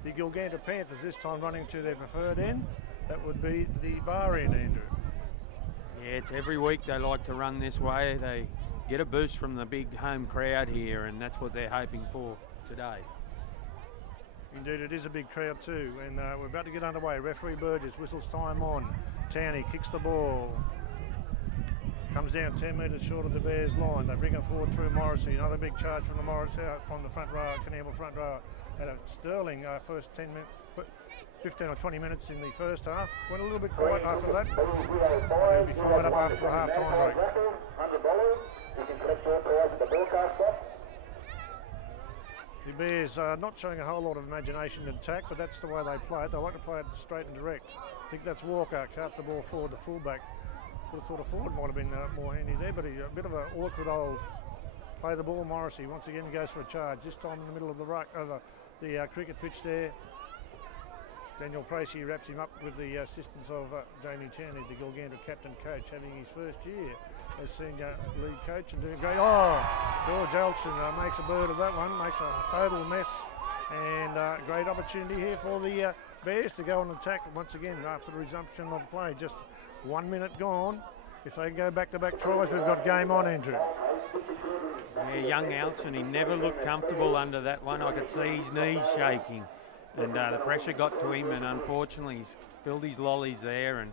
The Gilgandra Panthers this time running to their preferred end. That would be the bar end, Andrew. Yeah, it's every week they like to run this way. They get a boost from the big home crowd here, and that's what they're hoping for today. Indeed, it is a big crowd too, and we're about to get underway. Referee Burgess whistles time on. Towney kicks the ball. Comes down 10 metres short of the Bears line. They bring it forward through Morrissey. Another big charge from the Morris out from the front row, Coonamble front row. Had a sterling first 15 or 20 minutes in the first half. Went a little bit quiet after that. They'll be fired up after the half-time break. $100. You can collect your prize at the broadcast box. The Bears are not showing a whole lot of imagination in attack, but that's the way they play it. They like to play it straight and direct. I think that's Walker, carts the ball forward to fullback. Would have thought a forward might have been more handy there, but a bit of an awkward old play the ball. Morrissey once again goes for a charge, this time in the middle of the cricket pitch there. Daniel Pracey wraps him up with the assistance of Jamie Towney, the Gilgandra captain coach, having his first year as senior lead coach and doing great. Oh, George Elchin makes a bird of that one, makes a total mess, and great opportunity here for the Bears to go on attack once again after the resumption of play. Just 1 minute gone. If they go back-to-back tries, we've got game on, Andrew. Yeah, young Elchin, he never looked comfortable under that one. I could see his knees shaking, and the pressure got to him, and unfortunately he's spilled his lollies there, and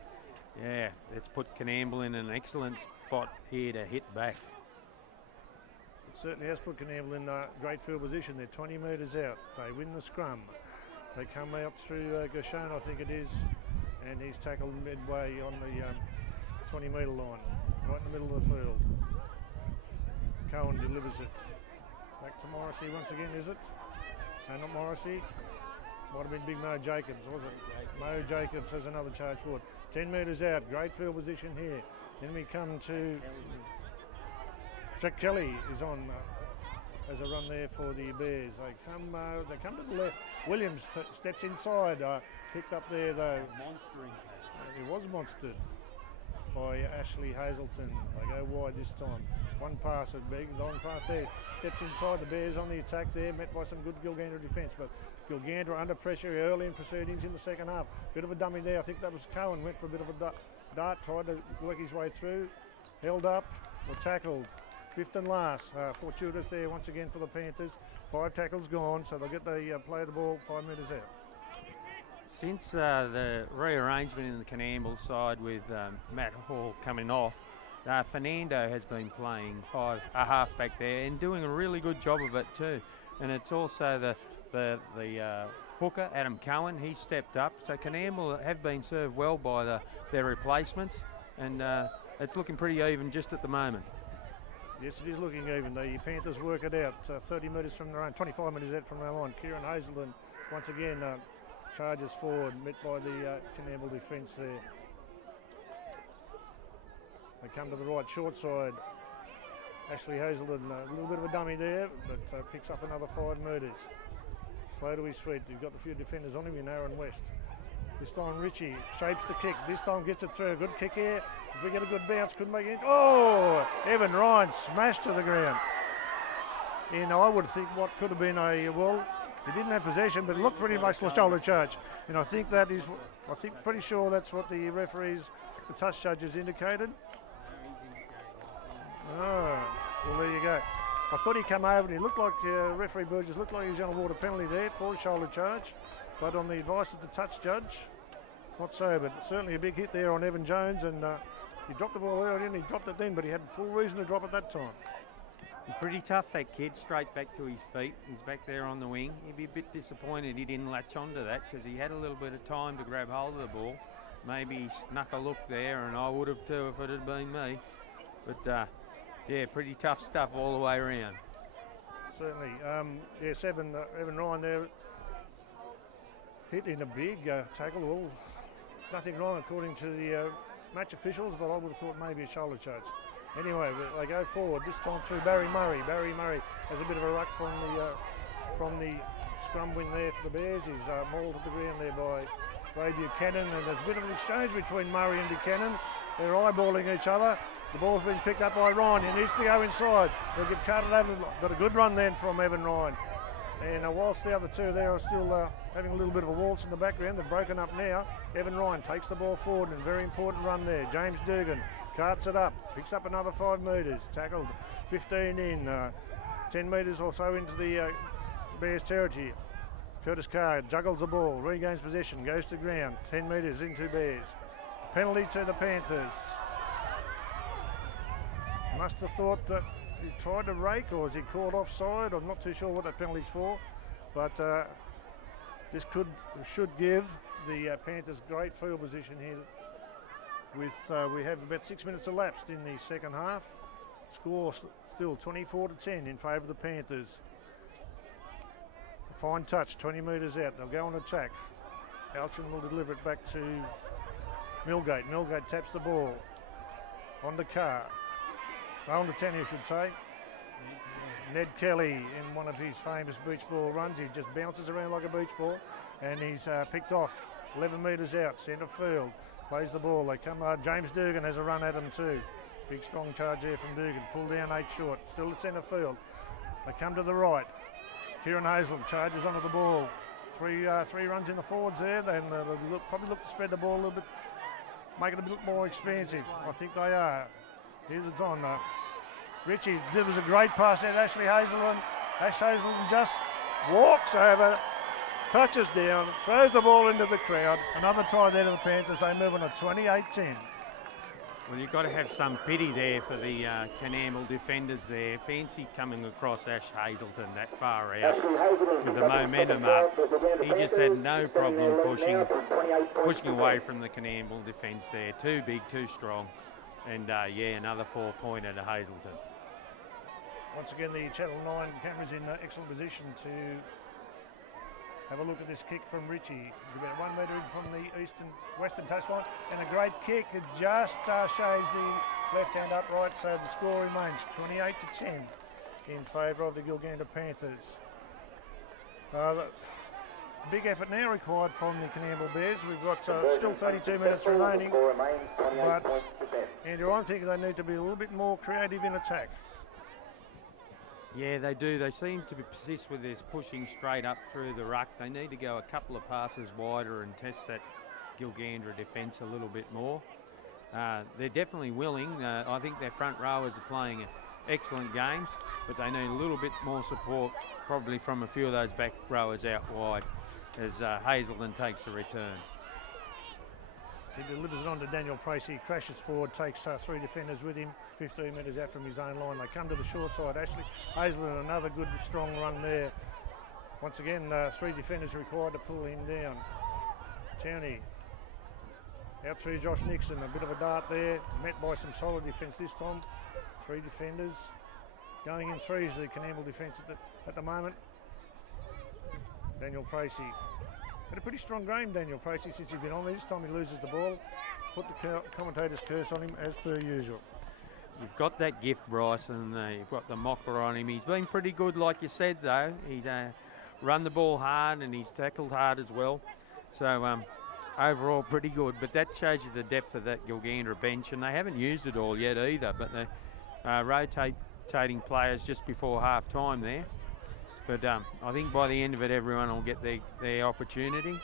yeah, it's put Coonamble in an excellent spot here to hit back. It certainly has put COONAMBLE in great field position. They're 20 metres out. They win the scrum. They come up through Gershon, I think it is, and he's tackled midway on the 20-metre line, right in the middle of the field. Cohen delivers it. Back to Morrissey once again, is it? No, not Morrissey. Might have been Big Mo Jacobs, was it? Mo Jacobs has another charge forward. 10 metres out, great field position here. Then we come to Jack Kelly is on as a run there for the Bears. They come to the left. Williams steps inside, picked up there though. Monstering. It was monstered by Ashley Hazelton. They go wide this time. One pass, a big long pass there. Steps inside. The Bears on the attack there, met by some good Gilgandra defence, but Gilgandra under pressure early in proceedings in the second half. Bit of a dummy there. I think that was Cohen. Went for a bit of a dart, tried to work his way through, held up, or tackled. Fifth and last. Fortuitous there once again for the Panthers. 5 tackles gone, so they'll get the play of the ball 5 metres out. Since the rearrangement in the COONAMBLE side with Matt Hall coming off, Fernando has been playing a half-back there and doing a really good job of it too. And it's also the hooker, Adam Cohen, he stepped up. So COONAMBLE have been served well by their replacements, and it's looking pretty even just at the moment. Yes, it is looking even. The Panthers work it out 30 metres from their own, 25 metres out from their line. Kieran Hazelton once again charges forward, met by the COONAMBLE defence there. They come to the right short side. Ashley Hazelton, a little bit of a dummy there, but picks up another 5 metres. Slow to his feet. You've got a few defenders on him in Aaron West. This time Richie shapes the kick. This time gets it through. Good kick here. If we get a good bounce, couldn't make it. Oh! Evan Ryan smashed to the ground. You know, I would think what could have been he didn't have possession, but it looked pretty much the shoulder charge. And I think pretty sure that's what the referees, the touch judges indicated. Oh, well, there you go. I thought he came over and he looked like, referee Burgess looked like he was going to award a penalty there for a shoulder charge. But on the advice of the touch judge, not so, but certainly a big hit there on Evan Jones, and he dropped the ball early and he dropped it then, but he had full reason to drop it that time. Pretty tough, that kid, straight back to his feet. He's back there on the wing. He'd be a bit disappointed he didn't latch onto that because he had a little bit of time to grab hold of the ball. Maybe he snuck a look there, and I would have too if it had been me. But yeah, pretty tough stuff all the way around. Certainly. Yes, Evan Ryan there hit in a big tackle. Well, nothing wrong according to the match officials, but I would have thought maybe a shoulder charge. Anyway, they go forward, this time through Barry Murray. Barry Murray has a bit of a ruck from the scrum win there for the Bears. He's mauled to the ground there by Ray Buchanan, and there's a bit of an exchange between Murray and Buchanan. They're eyeballing each other. The ball's been picked up by Ryan. He needs to go inside. They'll get carted over. Got a good run then from Evan Ryan. And whilst the other two there are still having a little bit of a waltz in the background, they've broken up now. Evan Ryan takes the ball forward and a very important run there. James Dugan carts it up, picks up another 5 metres, tackled 15 in, 10 metres or so into the Bears territory. Curtis Carr juggles the ball, regains possession, goes to ground, 10 metres into Bears. Penalty to the Panthers. Must have thought that he tried to rake, or was he caught offside? I'm not too sure what that penalty's for, but this should give the Panthers great field position here. We have about 6 minutes elapsed in the second half. Score still 24-10 in favour of the Panthers. A fine touch, 20 metres out. They'll go on attack. Alchin will deliver it back to Millgate. Millgate taps the ball on to Carr. On to Tanny, I should say. Ned Kelly in one of his famous beach ball runs. He just bounces around like a beach ball, and he's picked off 11 metres out, centre field. Plays the ball. They come. James Dugan has a run at him too. Big strong charge there from Dugan. Pull down 8 short. Still at centre field. They come to the right. Kieran Hazelton charges onto the ball. Three runs in the forwards there. Then they'll probably look to spread the ball a little bit, make it a bit more expansive. I think they are. Here's it's on. Richie delivers a great pass out. Ashley Hazelton. Ash Hazelton just walks over, touches down, throws the ball into the crowd. Another try there to the Panthers. They move on to 28-10. Well, you've got to have some pity there for the COONAMBLE defenders there. Fancy coming across Ash Hazelton that far out with the momentum up. He just had no problem pushing away from the COONAMBLE defence there. Too big, too strong. And yeah, another 4-pointer to Hazelton. Once again, the Channel 9 camera's in excellent position to have a look at this kick from Richie. He's about 1 metre in from the western touchline, and a great kick. It just shaves the left hand upright, so the score remains 28-10 in favour of the Gilgandra Panthers. Big effort now required from the COONAMBLE Bears. We've got still 32 minutes remaining, but Andrew, I'm thinking they need to be a little bit more creative in attack. Yeah, they do. They seem to persist with this pushing straight up through the ruck. They need to go a couple of passes wider and test that Gilgandra defence a little bit more. They're definitely willing. I think their front rowers are playing excellent games, but they need a little bit more support probably from a few of those back rowers out wide as Hazelton takes the return. He delivers it on to Daniel Pracey, crashes forward, takes 3 defenders with him, 15 metres out from his own line. They come to the short side. Ashley Hazelton, another good strong run there. Once again, 3 defenders required to pull him down. Towney out through Josh Nixon, a bit of a dart there, met by some solid defence this time. 3 defenders going in threes, the COONAMBLE defence at the moment. Daniel Pracey. Had a pretty strong game, Daniel Pracey, since he's been on there. This time he loses the ball. Put the commentator's curse on him as per usual. You've got that gift, Bryce, and you've got the mocker on him. He's been pretty good, like you said, though. He's run the ball hard and he's tackled hard as well. So overall pretty good, but that shows you the depth of that Gilgandra bench, and they haven't used it all yet either, but they're rotating players just before half time there. But I think by the end of it, everyone will get their opportunity,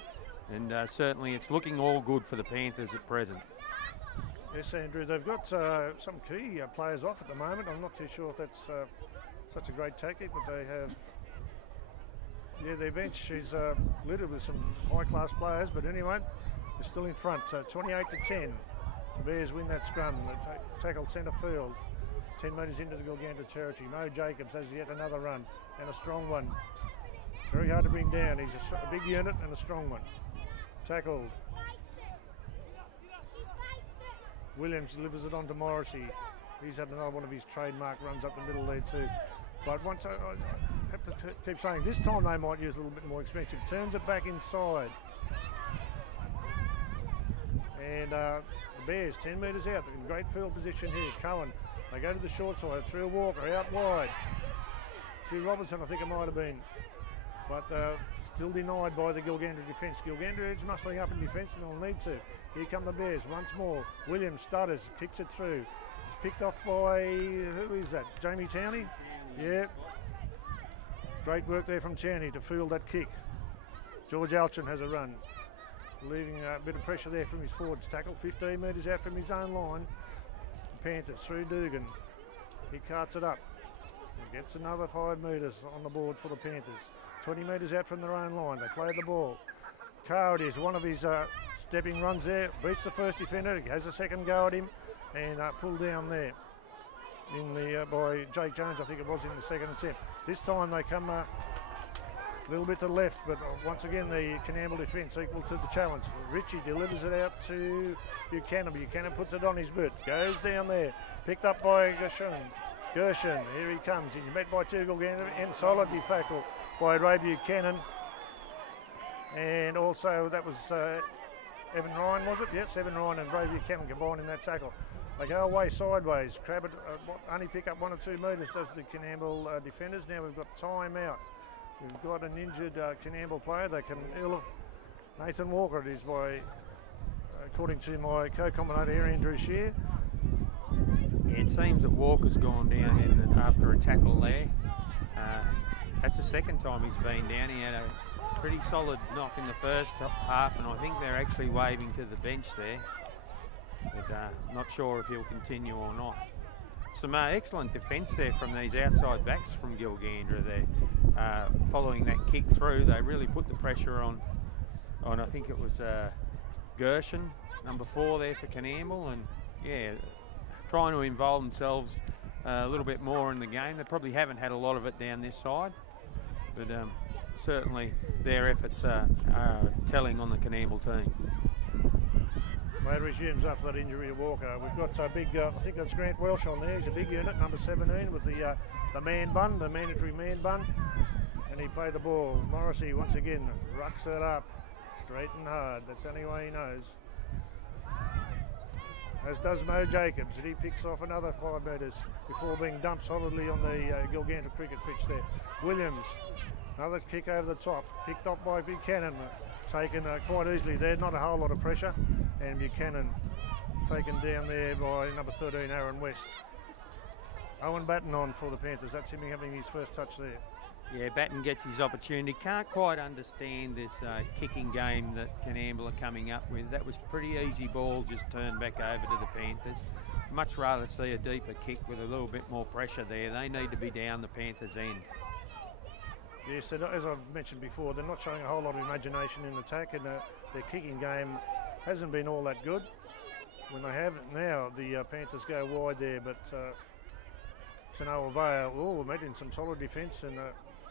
and certainly it's looking all good for the Panthers at present. Yes, Andrew, they've got some key players off at the moment. I'm not too sure if that's such a great tactic, but they have... Yeah, their bench is littered with some high-class players, but anyway, they're still in front, 28-10. The Bears win that scrum. They tackle centre field, 10 metres into the Gilgandra territory. Mo Jacobs has yet another run, and a strong one. Very hard to bring down. He's a big unit and a strong one. Tackled. Williams delivers it on to Morrissey. He's had another one of his trademark runs up the middle there too. But once I have to keep saying, this time they might use a little bit more expensive. Turns it back inside. And the Bears 10 metres out. They're in great field position here. Cohen, they go to the short side through Walker out wide. To Robertson, I think it might have been. But still denied by the Gilgandra defence. Gilgandra is muscling up in defence and they'll need to. Here come the Bears once more. Williams stutters, kicks it through. It's picked off by, who is that? Jamie Towney? Yeah. Great work there from Towney to field that kick. George Alchin has a run. Leaving a bit of pressure there from his forwards. Tackle 15 metres out from his own line. Panthers through Dugan. He carts it up. And gets another 5 metres on the board for the Panthers. 20 metres out from their own line. They play the ball. Carr it is, one of his stepping runs there. Beats the first defender. He has a second go at him and pulled down there by Jake Jones, I think it was, in the second attempt. This time they come a little bit to the left, but once again the COONAMBLE defence equal to the challenge. Richie delivers it out to Buchanan. Buchanan puts it on his boot. Goes down there. Picked up by Gershon, here he comes. He's met by 2 Gilgandra and solidly tackled by Ray Buchanan. And also that was Evan Ryan, was it? Yes, Evan Ryan and Ray Buchanan combined in that tackle. They go away sideways. Crabbit only pick up 1 or 2 metres, does the COONAMBLE defenders. Now we've got time out. We've got an injured COONAMBLE player. They can ill Nathan Walker, it is, by according to my co-commentator here, Andrew Shear. Yeah, it seems that Walker's gone down after a tackle there. That's the second time he's been down. He had a pretty solid knock in the first half, and I think they're actually waving to the bench there. But not sure if he'll continue or not. Some excellent defence there from these outside backs from Gilgandra there. Following that kick through, they really put the pressure on I think it was Gershon, number 4 there for COONAMBLE, and yeah, trying to involve themselves a little bit more in the game. They probably haven't had a lot of it down this side, but certainly their efforts are telling on the Coonamble team. Play resumes after that injury to Walker. We've got a big, I think that's Grant Welsh on there. He's a big unit, number 17, with the man bun, the mandatory man bun. And he played the ball. Morrissey once again rucks it up, straight and hard. That's the only way he knows. As does Mo Jacobs, and he picks off another 5 metres before being dumped solidly on the Gilgandra cricket pitch there. Williams, another kick over the top, picked up by Buchanan, taken quite easily there, not a whole lot of pressure, and Buchanan taken down there by number 13, Aaron West. Owen Batten on for the Panthers. That's him having his first touch there. Yeah, Batten gets his opportunity. Can't quite understand this kicking game that Coonamble are coming up with. That was pretty easy ball, just turned back over to the Panthers. Much rather see a deeper kick with a little bit more pressure there. They need to be down the Panthers' end. Yes, as I've mentioned before, they're not showing a whole lot of imagination in attack, and their kicking game hasn't been all that good. When they have it now, the Panthers go wide there, but to no avail. Oh, met in some solid defence and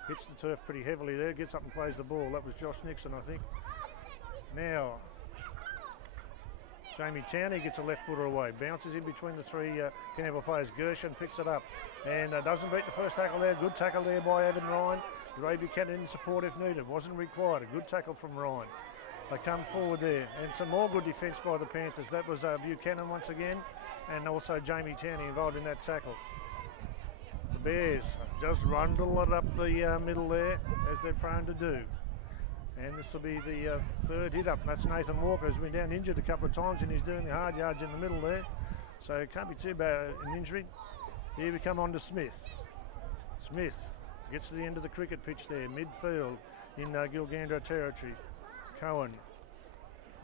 hits the turf pretty heavily there, gets up and plays the ball. That was Josh Nixon, I think. Now, Jamie Towney gets a left footer away, bounces in between the three Coonamble players. Gershon picks it up and doesn't beat the first tackle there. Good tackle there by Evan Ryan. Ray Buchanan in support if needed. Wasn't required. A good tackle from Ryan. They come forward there, and some more good defence by the Panthers. That was Buchanan once again, and also Jamie Towney involved in that tackle. The Bears just rundle it up the middle there, as they're prone to do. And this will be the third hit up. That's Nathan Walker, who's been down injured a couple of times, and he's doing the hard yards in the middle there. So it can't be too bad an injury. Here we come on to Smith. Smith gets to the end of the cricket pitch there, midfield in Gilgandra territory. Cohen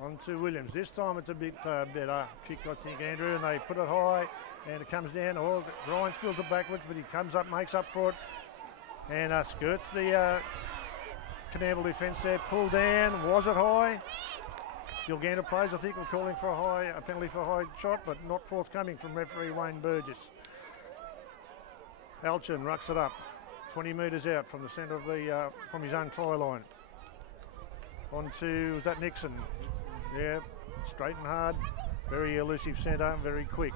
on to Williams. This time it's a bit better kick, I think, Andrew, and they put it high and it comes down. Oh, Ryan spills it backwards, but he comes up, makes up for it, and skirts the Coonamble defence there. Pulled down. Was it high? Gilgandra players, I think, were calling for a penalty for a high shot, but not forthcoming from referee Wayne Burgess. Alchin rucks it up 20 metres out from the centre of the from his own try line. On to, was that Nixon? Yeah, straight and hard, very elusive centre, very quick.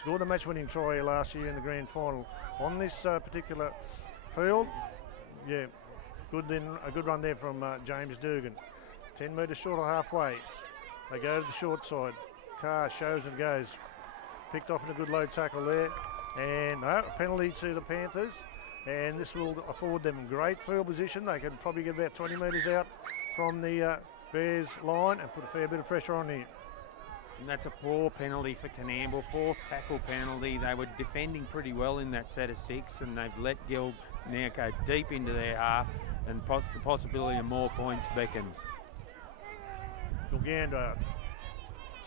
Scored a match-winning try last year in the grand final. On this particular field, yeah, a good run there from James Dugan. 10 metres short of halfway. They go to the short side. Carr shows and goes. Picked off in a good low tackle there. And a penalty to the Panthers. And this will afford them great field position. They can probably get about 20 metres out from the Bears line and put a fair bit of pressure on here. And that's a poor penalty for Coonamble, fourth tackle penalty. They were defending pretty well in that set of 6, and they've let Gil now go deep into their half, and the possibility of more points beckons. Gilgandra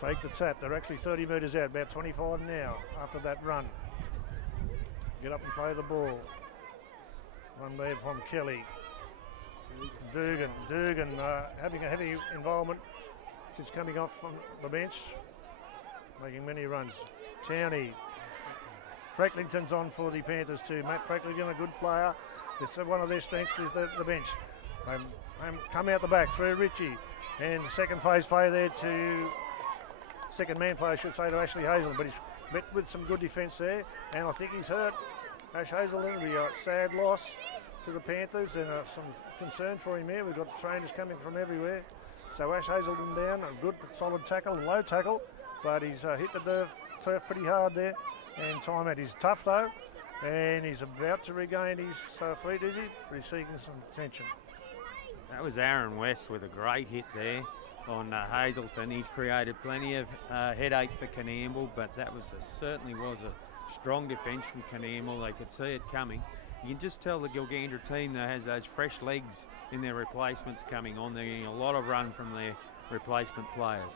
take the tap. They're actually 30 metres out, about 25 now after that run. Get up and play the ball. One there from Kelly. Dugan having a heavy involvement since coming off from the bench, making many runs. Towney. Frecklington's on for the Panthers too. Matt Frecklington, a good player. It's one of their strengths is the bench. They come out the back through Ritchie, and second phase play there to second man play, I should say, to Ashley Hazelden, but he's met with some good defence there, and I think he's hurt. Ash Hazelden will be a sad loss to the Panthers, and some concern for him here. We've got trainers coming from everywhere. So Ash Hazelden down, a good solid tackle, low tackle, but he's hit the turf pretty hard there. And time out. He's tough though, and he's about to regain his feet, is he? But he's seeking some attention. That was Aaron West with a great hit there on Hazelton. He's created plenty of headache for Coonamble, but that was certainly was a strong defence from Coonamble. They could see it coming. You can just tell the Gilgandra team that has those fresh legs in their replacements coming on. They're getting a lot of run from their replacement players.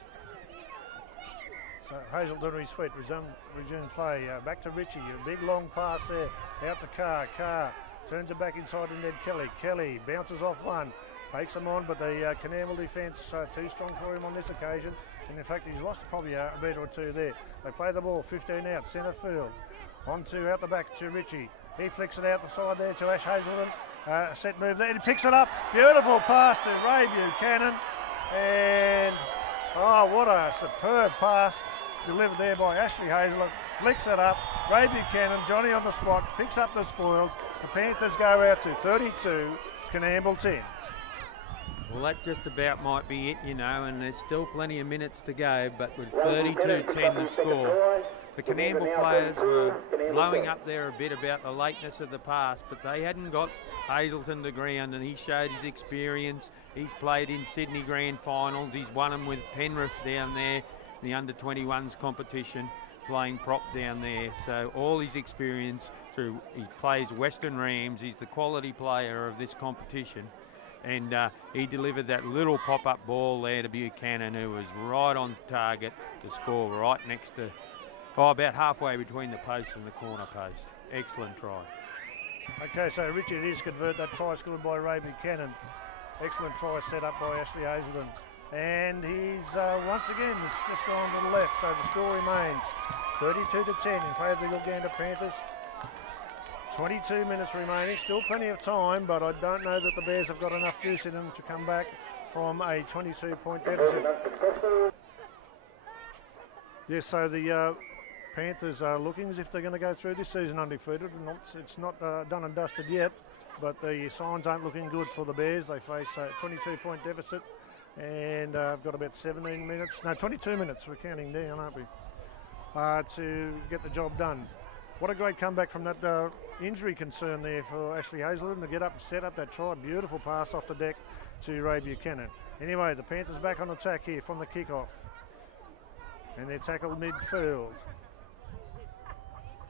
So Hazelton to his feet, resume play. Back to Ritchie, a big long pass there, out to Carr. Carr turns it back inside and then Kelly. Kelly bounces off one, takes them on, but the COONAMBLE defence too strong for him on this occasion. And in fact, he's lost probably a metre or two there. They play the ball 15 out, centre field. On to out the back to Richie. He flicks it out the side there to Ash Hazelden. Set move there. He picks it up. Beautiful pass to Ray Buchanan. And oh, what a superb pass delivered there by Ashley Hazelden. Flicks it up. Ray Buchanan, Johnny on the spot, picks up the spoils. The Panthers go out to 32, COONAMBLE 10. Well, that just about might be it, you know, and there's still plenty of minutes to go, but with 32-10 the score, the COONAMBLE players were blowing up there a bit about the lateness of the pass, but they hadn't got Hazelton to ground, and he showed his experience. He's played in Sydney Grand Finals. He's won them with Penrith down there, the under-21s competition, playing prop down there. So all his experience through, he plays Western Rams. He's the quality player of this competition. And he delivered that little pop-up ball there to Buchanan, who was right on target to score right next to, about halfway between the post and the corner post. Excellent try. Okay, so Richard is convert that try scored by Ray Buchanan. Excellent try set up by Ashley Hazelden. And he's once again, it's just gone to the left, so the score remains 32-10 in favour of the Gilgandra Panthers. 22 minutes remaining, still plenty of time, but I don't know that the Bears have got enough juice in them to come back from a 22-point deficit. Yes, so the Panthers are looking as if they're going to go through this season undefeated. It's not done and dusted yet, but the signs aren't looking good for the Bears. They face a 22-point deficit, and I've got about 17 minutes, no, 22 minutes, we're counting down, aren't we, to get the job done. What a great comeback from that injury concern there for Ashley Hazelden to get up and set up that try. Beautiful pass off the deck to Ray Buchanan. Anyway, the Panthers back on attack here from the kickoff. And they're tackled midfield.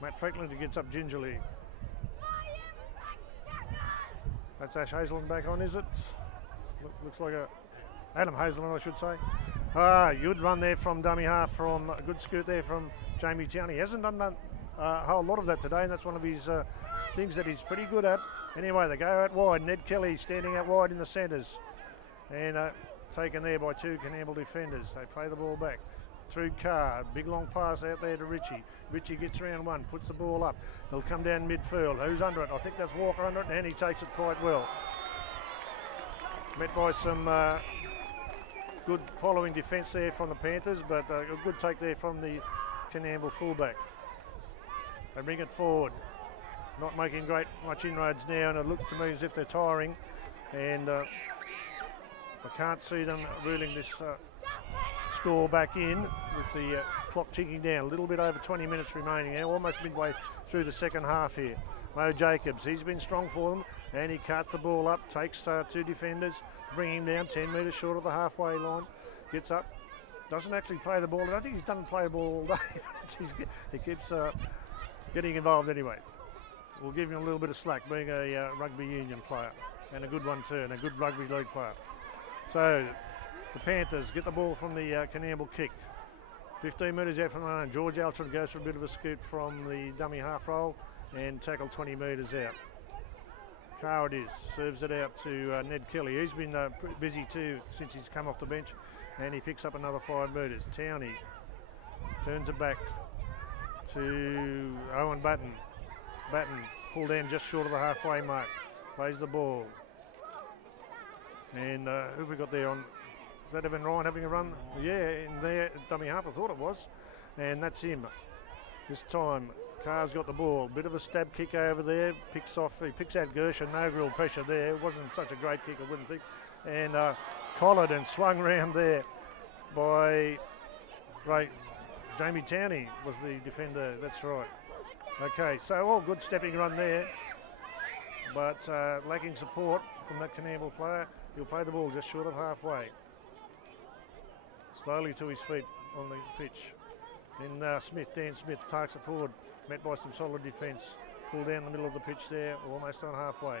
Matt Freckland gets up gingerly. That's Ash Hazelden back on, is it? Looks like Adam Hazelden, I should say. Good run there from dummy half, from a good scoot there from Jamie Towney. He hasn't done that a whole lot of that today, and that's one of his things that he's pretty good at. Anyway, they go out wide. Ned Kelly standing out wide in the centres, and taken there by two COONAMBLE defenders. They play the ball back through Carr. Big long pass out there to Richie. Richie gets around one, puts the ball up. He'll come down midfield. Who's under it? I think that's Walker under it, and he takes it quite well. Met by some good following defence there from the Panthers, but a good take there from the COONAMBLE fullback. They bring it forward, not making much inroads now, and it looked to me as if they're tiring, and I can't see them reeling this score back in with the clock ticking down. A little bit over 20 minutes remaining now, almost midway through the second half here. Mo Jacobs, he's been strong for them, and he cuts the ball up, takes two defenders, bring him down 10 metres short of the halfway line, gets up, doesn't actually play the ball. I don't think he's done play the ball all day. He keeps getting involved anyway. We'll give him a little bit of slack, being a rugby union player, and a good one too, and a good rugby league player. So the Panthers get the ball from the COONAMBLE kick. 15 metres out from the line. George Altron goes for a bit of a scoot from the dummy half roll and tackle 20 metres out. Carr it is, serves it out to Ned Kelly. He's been busy too since he's come off the bench, and he picks up another 5 metres. Towney turns it back to Owen Batten. Batten pulled in just short of the halfway mark. Plays the ball. And who have we got there on? Is that Evan Ryan having a run? Yeah, in there, dummy half, I thought it was. And that's him. This time, Carr's got the ball. Bit of a stab kick over there. He picks out Gershon. No real pressure there. It wasn't such a great kick, I wouldn't think. And collared and swung round there by Jamie Towney was the defender. That's right. Okay, so all good stepping run there, but lacking support from that COONAMBLE player. He'll play the ball just short of halfway. Slowly to his feet on the pitch. Then Dan Smith takes it forward, met by some solid defence. Pulled down the middle of the pitch there, almost on halfway.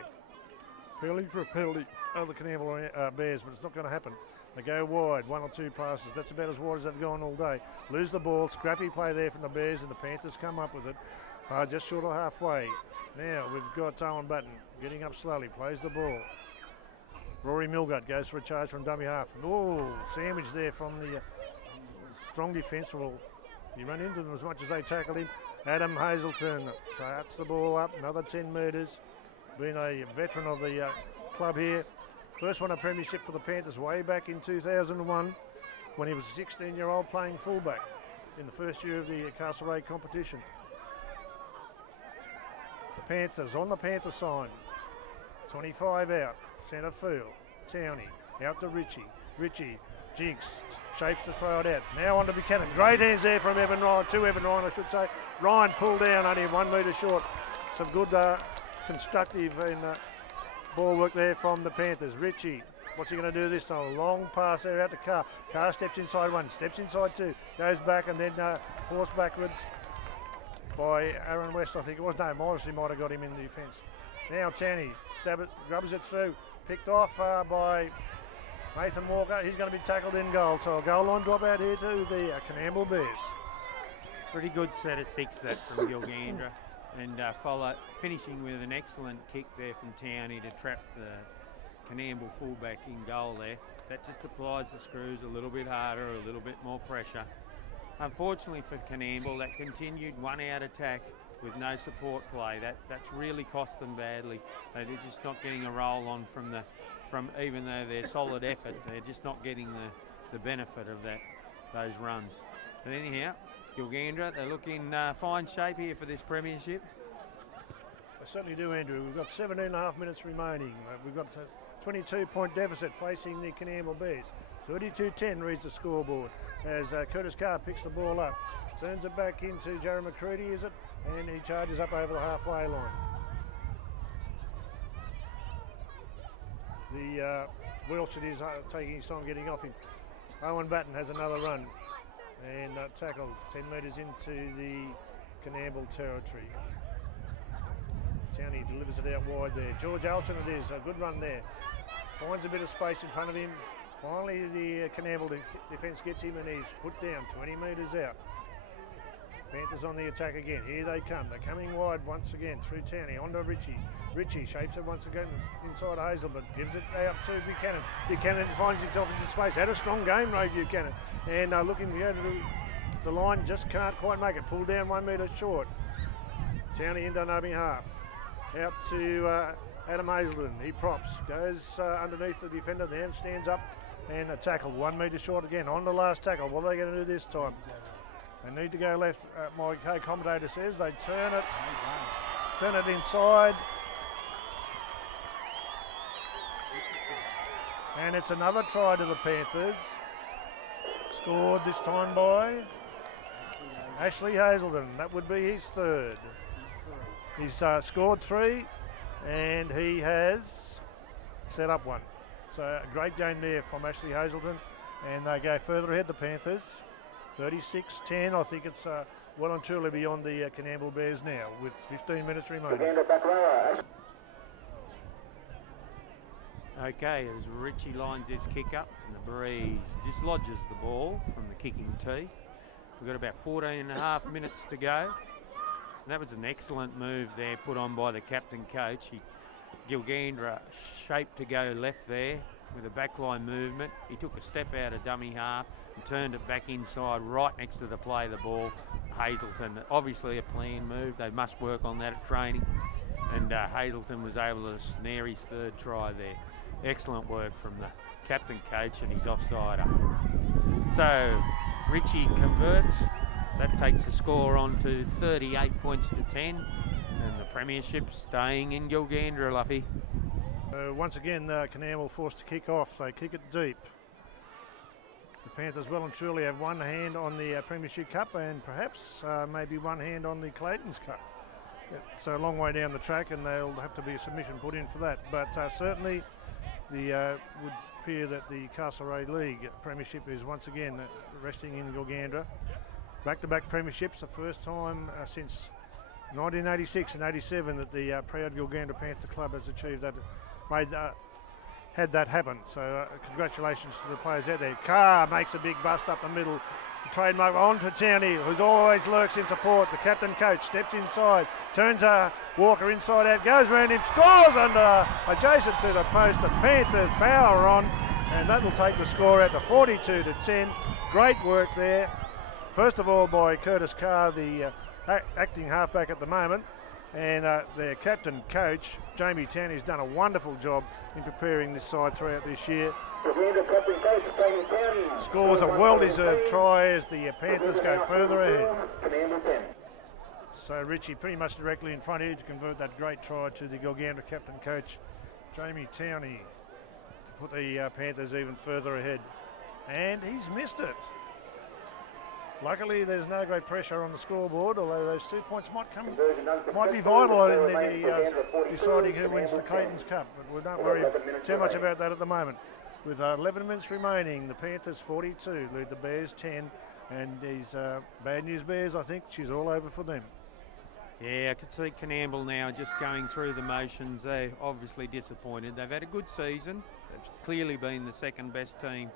Penalty for a penalty of the COONAMBLE Bears, but it's not going to happen. They go wide, 1 or 2 passes. That's about as wide as they've gone all day. Lose the ball, scrappy play there from the Bears, and the Panthers come up with it just short of halfway. Now we've got Owen Batten getting up slowly, plays the ball. Rory Milgut goes for a charge from dummy half. Oh, sandwich there from the strong defence. Well, he ran into them as much as they tackled him. Adam Hazelton starts the ball up, another 10 metres. Been a veteran of the club here. First won a premiership for the Panthers way back in 2001 when he was a 16-year-old playing fullback in the first year of the Castlereagh competition. The Panthers on the Panther side. 25 out, centre field. Towney out to Richie. Richie jigs, shapes to throw it out. Now on to Buchanan. Great hands there from Evan Ryan, to Evan Ryan I should say. Ryan pulled down, only 1 metre short. Some good constructive in ball work there from the Panthers. Richie, what's he going to do this time? A long pass there out to Carr. Carr steps inside one, steps inside two, goes back and then forced backwards by Aaron West, I think it was. No, Morrissey might have got him in the defence. Now Tanny grubs it through, picked off by Nathan Walker. He's going to be tackled in goal, so a goal line drop out here to the COONAMBLE Bears. Pretty good set of 6 that from Gilgandra, and finishing with an excellent kick there from Towney to trap the COONAMBLE fullback in goal there. That just applies the screws a little bit harder, a little bit more pressure. Unfortunately for COONAMBLE, that continued 1-out attack with no support play, that's really cost them badly. They're just not getting a roll on from even though they're solid effort, they're just not getting the benefit of those runs. But anyhow, Gilgandra, they look in fine shape here for this premiership. They certainly do, Andrew. We've got 17.5 minutes remaining. We've got a 22-point deficit facing the COONAMBLE Bears. 32-10 reads the scoreboard as Curtis Carr picks the ball up. Turns it back into Jared McCready, is it? And he charges up over the halfway line. The Welsh is taking his time getting off him. Owen Batten has another run and tackled 10 metres into the COONAMBLE territory. Towney delivers it out wide there. George Alton it is, a good run there. Finds a bit of space in front of him. Finally the COONAMBLE defence gets him and he's put down 20 metres out. Panthers on the attack again. Here they come. They're coming wide once again through Towney. On to Richie. Richie shapes it once again inside Hazelton. Gives it out to Buchanan. Buchanan finds himself into space. Had a strong game, Ray Buchanan. And looking to go to the line, just can't quite make it. Pulled down 1 metre short. Towney into dummy half. Out to Adam Hazelton. He props. Goes underneath the defender. Then stands up and tackled 1 metre short again. On the last tackle. What are they going to do this time? They need to go left, my co-commentator says. They turn it inside. And it's another try to the Panthers. Scored this time by Ashley Hazelton. That would be his third. He's scored 3 and he has set up 1. So a great game there from Ashley Hazelton, and they go further ahead, the Panthers. 36-10, I think it's well and truly beyond the COONAMBLE Bears now with 15 minutes remaining. Okay, as Richie lines his kick up and the breeze dislodges the ball from the kicking tee. We've got about 14.5 minutes to go. And that was an excellent move there put on by the captain coach. Gilgandra shaped to go left there with a backline movement. He took a step out of dummy half and turned it back inside right next to the play of the ball. Hazelton, obviously a planned move. They must work on that at training. And Hazelton was able to snare his third try there. Excellent work from the captain coach and his offsider. So Richie converts. That takes the score on to 38 points to 10. And the premiership staying in Gilgandra, Luffy. Once again, COONAMBLE forced to kick off. They kick it deep. The Panthers well and truly have one hand on the Premiership Cup and perhaps maybe one hand on the Clayton's Cup. It's a long way down the track and there'll have to be a submission put in for that. But certainly would appear that the Castlereagh League Premiership is once again resting in Gilgandra. Back-to-back premierships, the first time since 1986 and 87 that the proud Gilgandra Panther Club has achieved that, had that happen. So congratulations to the players out there. Carr makes a big bust up the middle. Trademark on to Towney, who's always lurks in support. The captain coach steps inside, turns Walker inside out, goes round him, scores under adjacent to the post. The Panthers power on, and that'll take the score out to 42-10. Great work there. First of all by Curtis Carr, the acting halfback at the moment, and their captain coach, Jamie Towney, has done a wonderful job in preparing this side throughout this year. Scores a well-deserved try as the Panthers go further ahead. So Richie pretty much directly in front here to convert that great try to the Gilgandra captain coach, Jamie Towney, to put the Panthers even further ahead. And he's missed it. Luckily, there's no great pressure on the scoreboard, although those 2 points might be vital in the deciding who wins the Clayton's Cup. But we don't worry too much about that at the moment. With 11 minutes remaining, the Panthers 42 lead the Bears 10, and these bad news Bears, I think she's all over for them. Yeah, I could see COONAMBLE now just going through the motions. They're obviously disappointed. They've had a good season. They've clearly been the second best team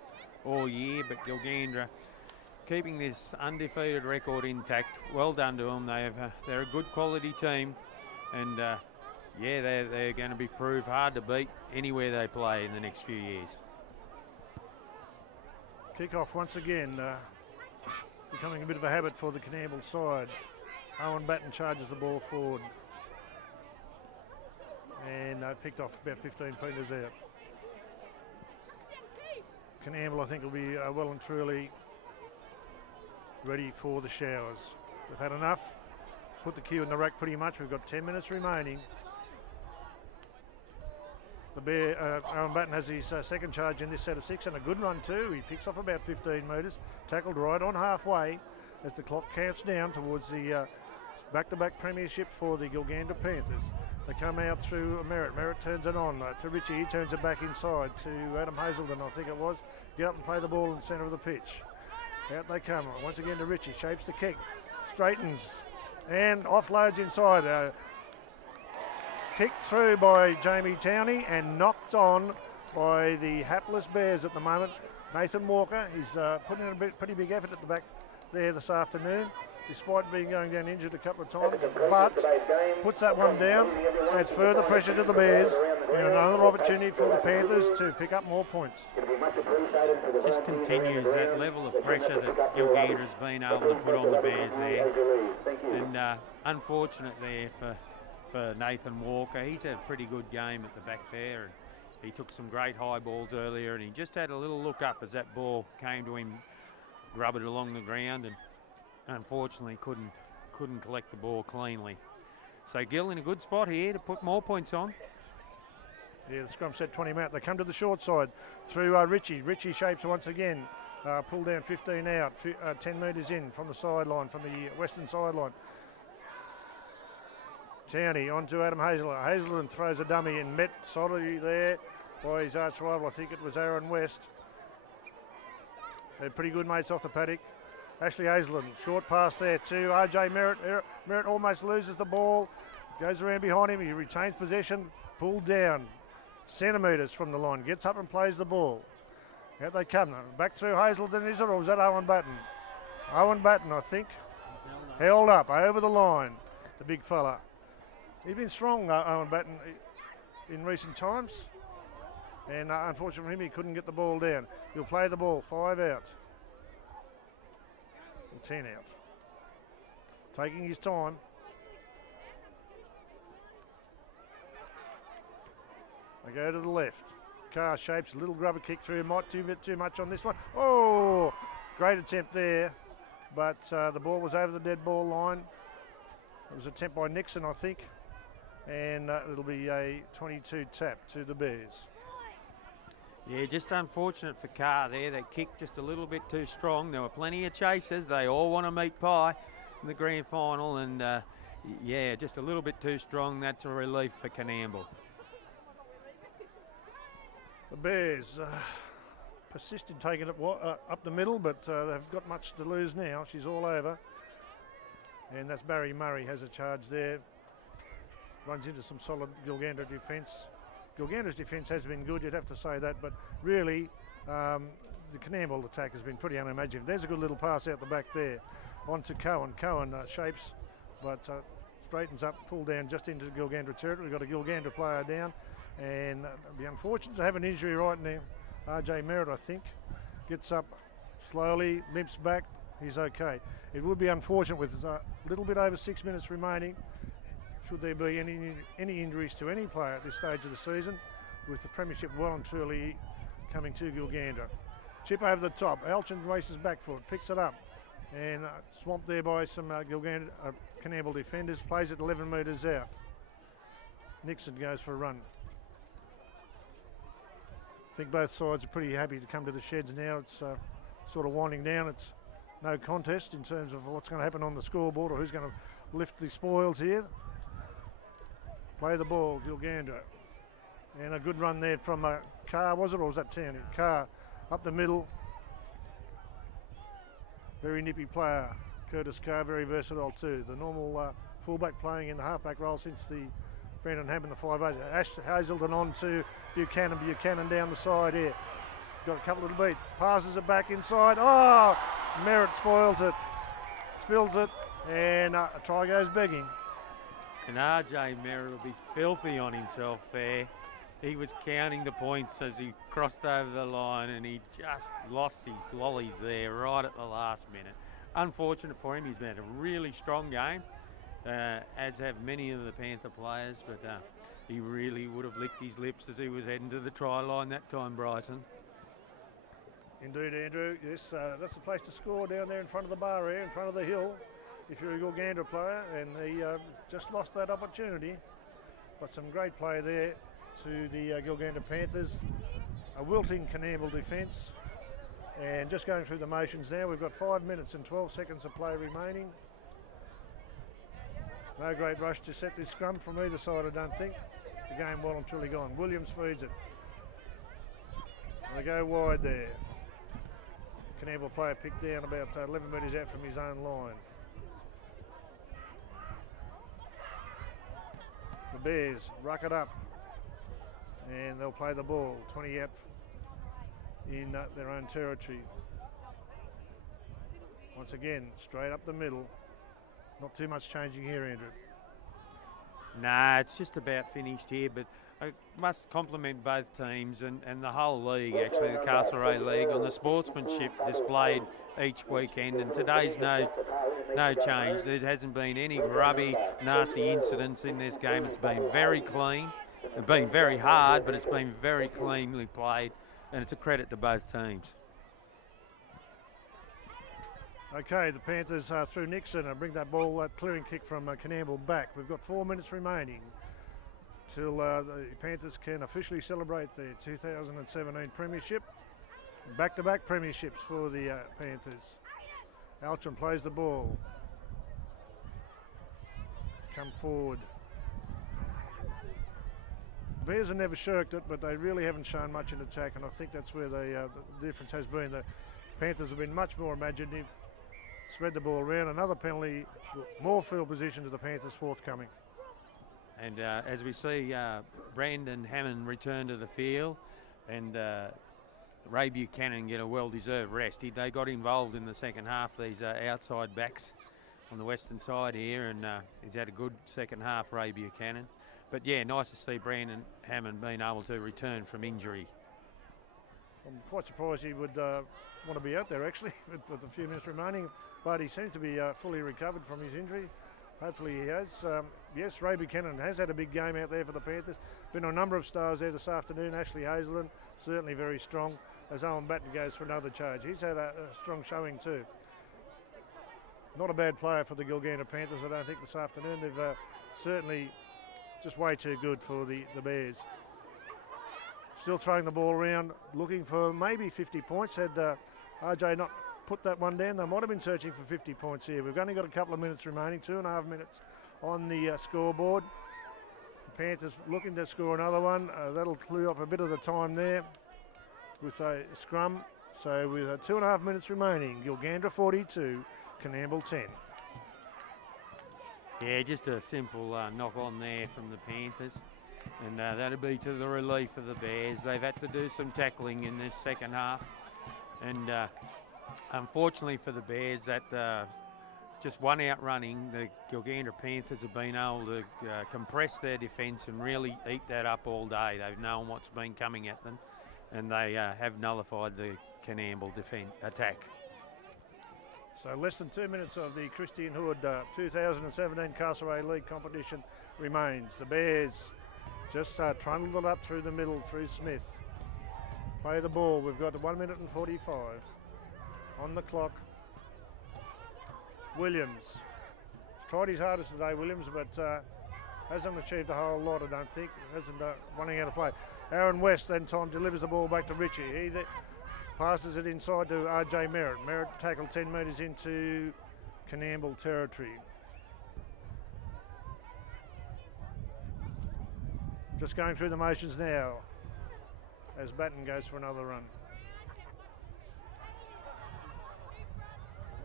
all year, but Gilgandra keeping this undefeated record intact. Well done to them. They're a good quality team, and yeah, they're going to be proved hard to beat anywhere they play in the next few years. Kick-off once again, becoming a bit of a habit for the COONAMBLE side. Owen Batten charges the ball forward, and picked off about 15 metres out. COONAMBLE, I think, will be well and truly ready for the showers. They've had enough. Put the queue in the rack pretty much. We've got 10 minutes remaining. Owen Batten has his second charge in this set of 6, and a good run too. He picks off about 15 metres, tackled right on halfway as the clock counts down towards the back-to-back premiership for the Gilgandra Panthers. They come out through Merritt. Merritt turns it on to Richie. He turns it back inside to Adam Hazelden, I think it was. Get up and play the ball in the centre of the pitch. Out they come. Once again to Richie. Shapes the kick. Straightens and offloads inside. Kicked through by Jamie Towney and knocked on by the hapless Bears at the moment. Nathan Walker, he's putting in a pretty big effort at the back there this afternoon, despite going down injured a couple of times, but puts that one down. Adds further pressure to the Bears, and another opportunity for the Panthers to pick up more points. Just continues that level of pressure that Gilgandra's been able to put on the Bears there. And unfortunate there for Nathan Walker. He's had a pretty good game at the back there, and he took some great high balls earlier, and he just had a little look up as that ball came to him, rub it along the ground, and unfortunately couldn't collect the ball cleanly. So Gil in a good spot here to put more points on. Yeah, the scrum set 20 out. They come to the short side through Richie. Richie shapes once again. Pulled down 15 out, 10 metres in from the sideline, from the western sideline. Towney on to Adam Hazelden. Hazelden throws a dummy and met solidly there by his arch rival. I think it was Aaron West. They're pretty good mates off the paddock. Ashley Hazelden, short pass there to RJ Merritt. Merritt almost loses the ball. Goes around behind him. He retains possession. Pulled down centimetres from the line. Gets up and plays the ball. Out they come. Back through Hazelden, is it? Or was that Owen Batten? Owen Batten, I think. Held up over the line. The big fella. He's been strong, Owen Batten, in recent times. And unfortunately for him, he couldn't get the ball down. He'll play the ball. 5 out. 10 out. Taking his time. They go to the left. Carr shapes a little grubber kick through. Might do a bit too much on this one. Oh, great attempt there. But the ball was over the dead ball line. It was an attempt by Nixon, I think. And it'll be a 22 tap to the Bears. Yeah, just unfortunate for Carr there. That kick just a little bit too strong. There were plenty of chasers. They all want to meet Pye in the grand final. And yeah, just a little bit too strong. That's a relief for COONAMBLE. The Bears persist in taking it up the middle, but they've got much to lose now. She's all over. And that's Barry Murray has a charge there. Runs into some solid Gilgandra defence. Gilgandra's defence has been good, you'd have to say that, but really the Coonamble attack has been pretty unimaginative. There's a good little pass out the back there onto Cohen. Cohen shapes, but straightens up, pull down just into Gilgandra territory. We've got a Gilgandra player down, and it'd be unfortunate to have an injury right now. RJ Merritt, I think, gets up slowly, limps back. He's okay. It would be unfortunate with a little bit over 6 minutes remaining, should there be any injuries to any player at this stage of the season, with the premiership well and truly coming to Gilgandra. Chip over the top. Alchin races back for it, picks it up, and swamped there by some Gilgandra Coonamble defenders. Plays it 11 metres out. Nixon goes for a run. I think both sides are pretty happy to come to the sheds now. It's sort of winding down. It's no contest in terms of what's going to happen on the scoreboard or who's going to lift the spoils here. Play the ball, Gilgandra. And a good run there from Carr, was it, or was that Towney? Carr up the middle. Very nippy player. Curtis Carr, very versatile too. The normal fullback playing in the halfback role since the Brandon Hammond, the 5'8". Ash Hazelden on to Buchanan. Buchanan down the side here. Got a couple of beat. Passes it back inside. Oh! Merritt spoils it. Spills it. And a try goes begging. And RJ Merritt will be filthy on himself there. He was counting the points as he crossed over the line, and he just lost his lollies there right at the last minute. Unfortunate for him. He's had a really strong game, as have many of the Panther players, but he really would have licked his lips as he was heading to the try line that time, Bryson. Indeed, Andrew. Yes, that's the place to score down there in front of the bar area, in front of the hill, if you're a Gilgandra player, and he just lost that opportunity. But some great play there to the Gilgandra Panthers. A wilting Coonamble defence, and just going through the motions now. We've got 5 minutes and 12 seconds of play remaining. No great rush to set this scrum from either side, I don't think. The game well and truly gone. Williams feeds it. They go wide there. Coonamble player picked down about 11 metres out from his own line. The Bears ruck it up, and they'll play the ball 20 out in their own territory. Once again, straight up the middle. Not too much changing here, Andrew. Nah, it's just about finished here, but I must compliment both teams and the whole league, actually, the Castlereagh League, on the sportsmanship displayed each weekend, and today's no change. There hasn't been any grubby, nasty incidents in this game. It's been very clean. It's been very hard, but it's been very cleanly played, and it's a credit to both teams. Okay, the Panthers through Nixon and bring that ball, that clearing kick from Coonamble back. We've got 4 minutes remaining till the Panthers can officially celebrate their 2017 premiership. Back-to-back premierships for the Panthers. Alchin plays the ball. Come forward. Bears have never shirked it, but they really haven't shown much in attack, and I think that's where the difference has been. The Panthers have been much more imaginative, spread the ball around. Another penalty, more field position to the Panthers forthcoming. And as we see Brandon Hammond return to the field, and Ray Buchanan get a well-deserved rest. They got involved in the second half, these outside backs on the western side here, and he's had a good second half, Ray Buchanan. But yeah, nice to see Brandon Hammond being able to return from injury. I'm quite surprised he would want to be out there actually with a few minutes remaining, but he seems to be fully recovered from his injury. Hopefully he has. Yes, Ray Buchanan has had a big game out there for the Panthers. Been a number of stars there this afternoon. Ashley Hazelden, certainly very strong, as Owen Batten goes for another charge. He's had a strong showing too. Not a bad player for the Gilgandra Panthers, I don't think, this afternoon. They've certainly just way too good for the Bears. Still throwing the ball around, looking for maybe 50 points. Had RJ not put that one down, they might have been searching for 50 points here. We've only got a couple of minutes remaining, 2.5 minutes on the scoreboard. The Panthers looking to score another one. That'll clear up a bit of the time there with a scrum. So with 2.5 minutes remaining, Gilgandra 42, Coonamble 10. Yeah, just a simple knock on there from the Panthers. And that'll be to the relief of the Bears. They've had to do some tackling in this second half. And unfortunately for the Bears, that just one outrunning, the Gilgandra Panthers have been able to compress their defence and really eat that up all day. They've known what's been coming at them, and they have nullified the COONAMBLE attack. So less than 2 minutes of the Christian Hood 2017 Castlereagh League competition remains. The Bears just trundled it up through the middle through Smith. Play the ball. We've got 1 minute and 45 on the clock. Williams. He's tried his hardest today, Williams, but hasn't achieved a whole lot, I don't think. Hasn't running out of play. Aaron West then time delivers the ball back to Richie. He passes it inside to RJ Merritt. Merritt tackled 10 metres into COONAMBLE territory. Just going through the motions now as Batten goes for another run.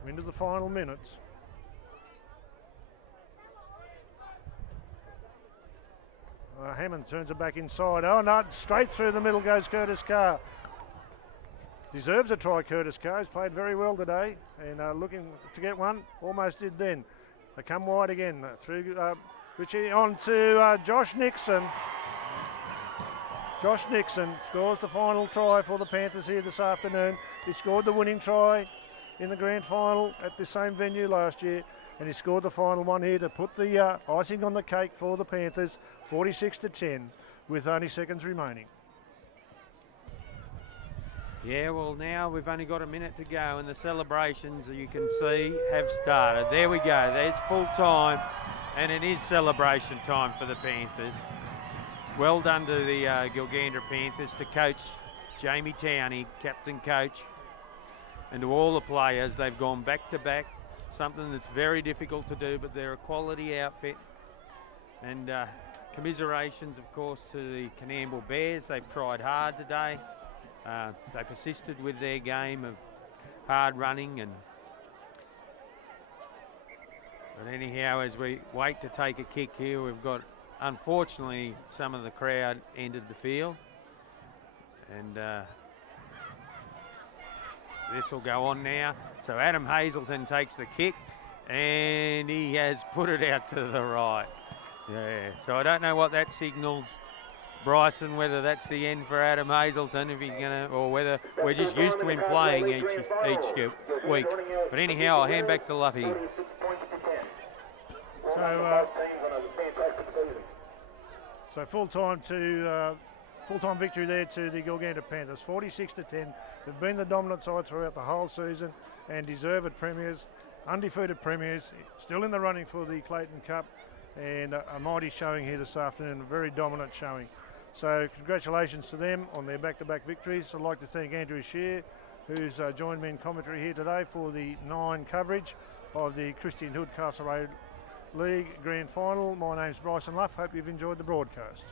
Into the final minutes. Hammond turns it back inside. Oh no, straight through the middle goes Curtis Carr. Deserves a try, Curtis Carr. He's played very well today and looking to get one. Almost did then. They come wide again through Richie on to Josh Nixon. Josh Nixon scores the final try for the Panthers here this afternoon. He scored the winning try in the grand final at the same venue last year, and he scored the final one here to put the icing on the cake for the Panthers, 46-10, with only seconds remaining. Yeah, well now we've only got a minute to go, and the celebrations, you can see, have started. There we go, there's full time, and it is celebration time for the Panthers. Well done to the Gilgandra Panthers, to Coach Jamie Towney, captain coach, and to all the players. They've gone back to back, something that's very difficult to do, but they're a quality outfit. And commiserations, of course, to the COONAMBLE Bears. They've tried hard today. They persisted with their game of hard running. But anyhow, as we wait to take a kick here, we've got, unfortunately, some of the crowd entered the field. And this will go on now. So Adam Hazelton takes the kick, and he has put it out to the right. Yeah, so I don't know what that signals, Bryson, whether that's the end for Adam Hazelton, if he's gonna, or whether we're just used to him playing each week. But anyhow, I'll hand back to Luffy. So full-time victory there to the Gilgandra Panthers, 46-10. They've been the dominant side throughout the whole season and deserved premiers, undefeated premiers, still in the running for the Clayton Cup, and a mighty showing here this afternoon, a very dominant showing. So congratulations to them on their back-to-back victories. I'd like to thank Andrew Shear, who's joined me in commentary here today for the 9 coverage of the Christian Hood Castlereagh League Grand Final. My name's Bryson Luff. Hope you've enjoyed the broadcast.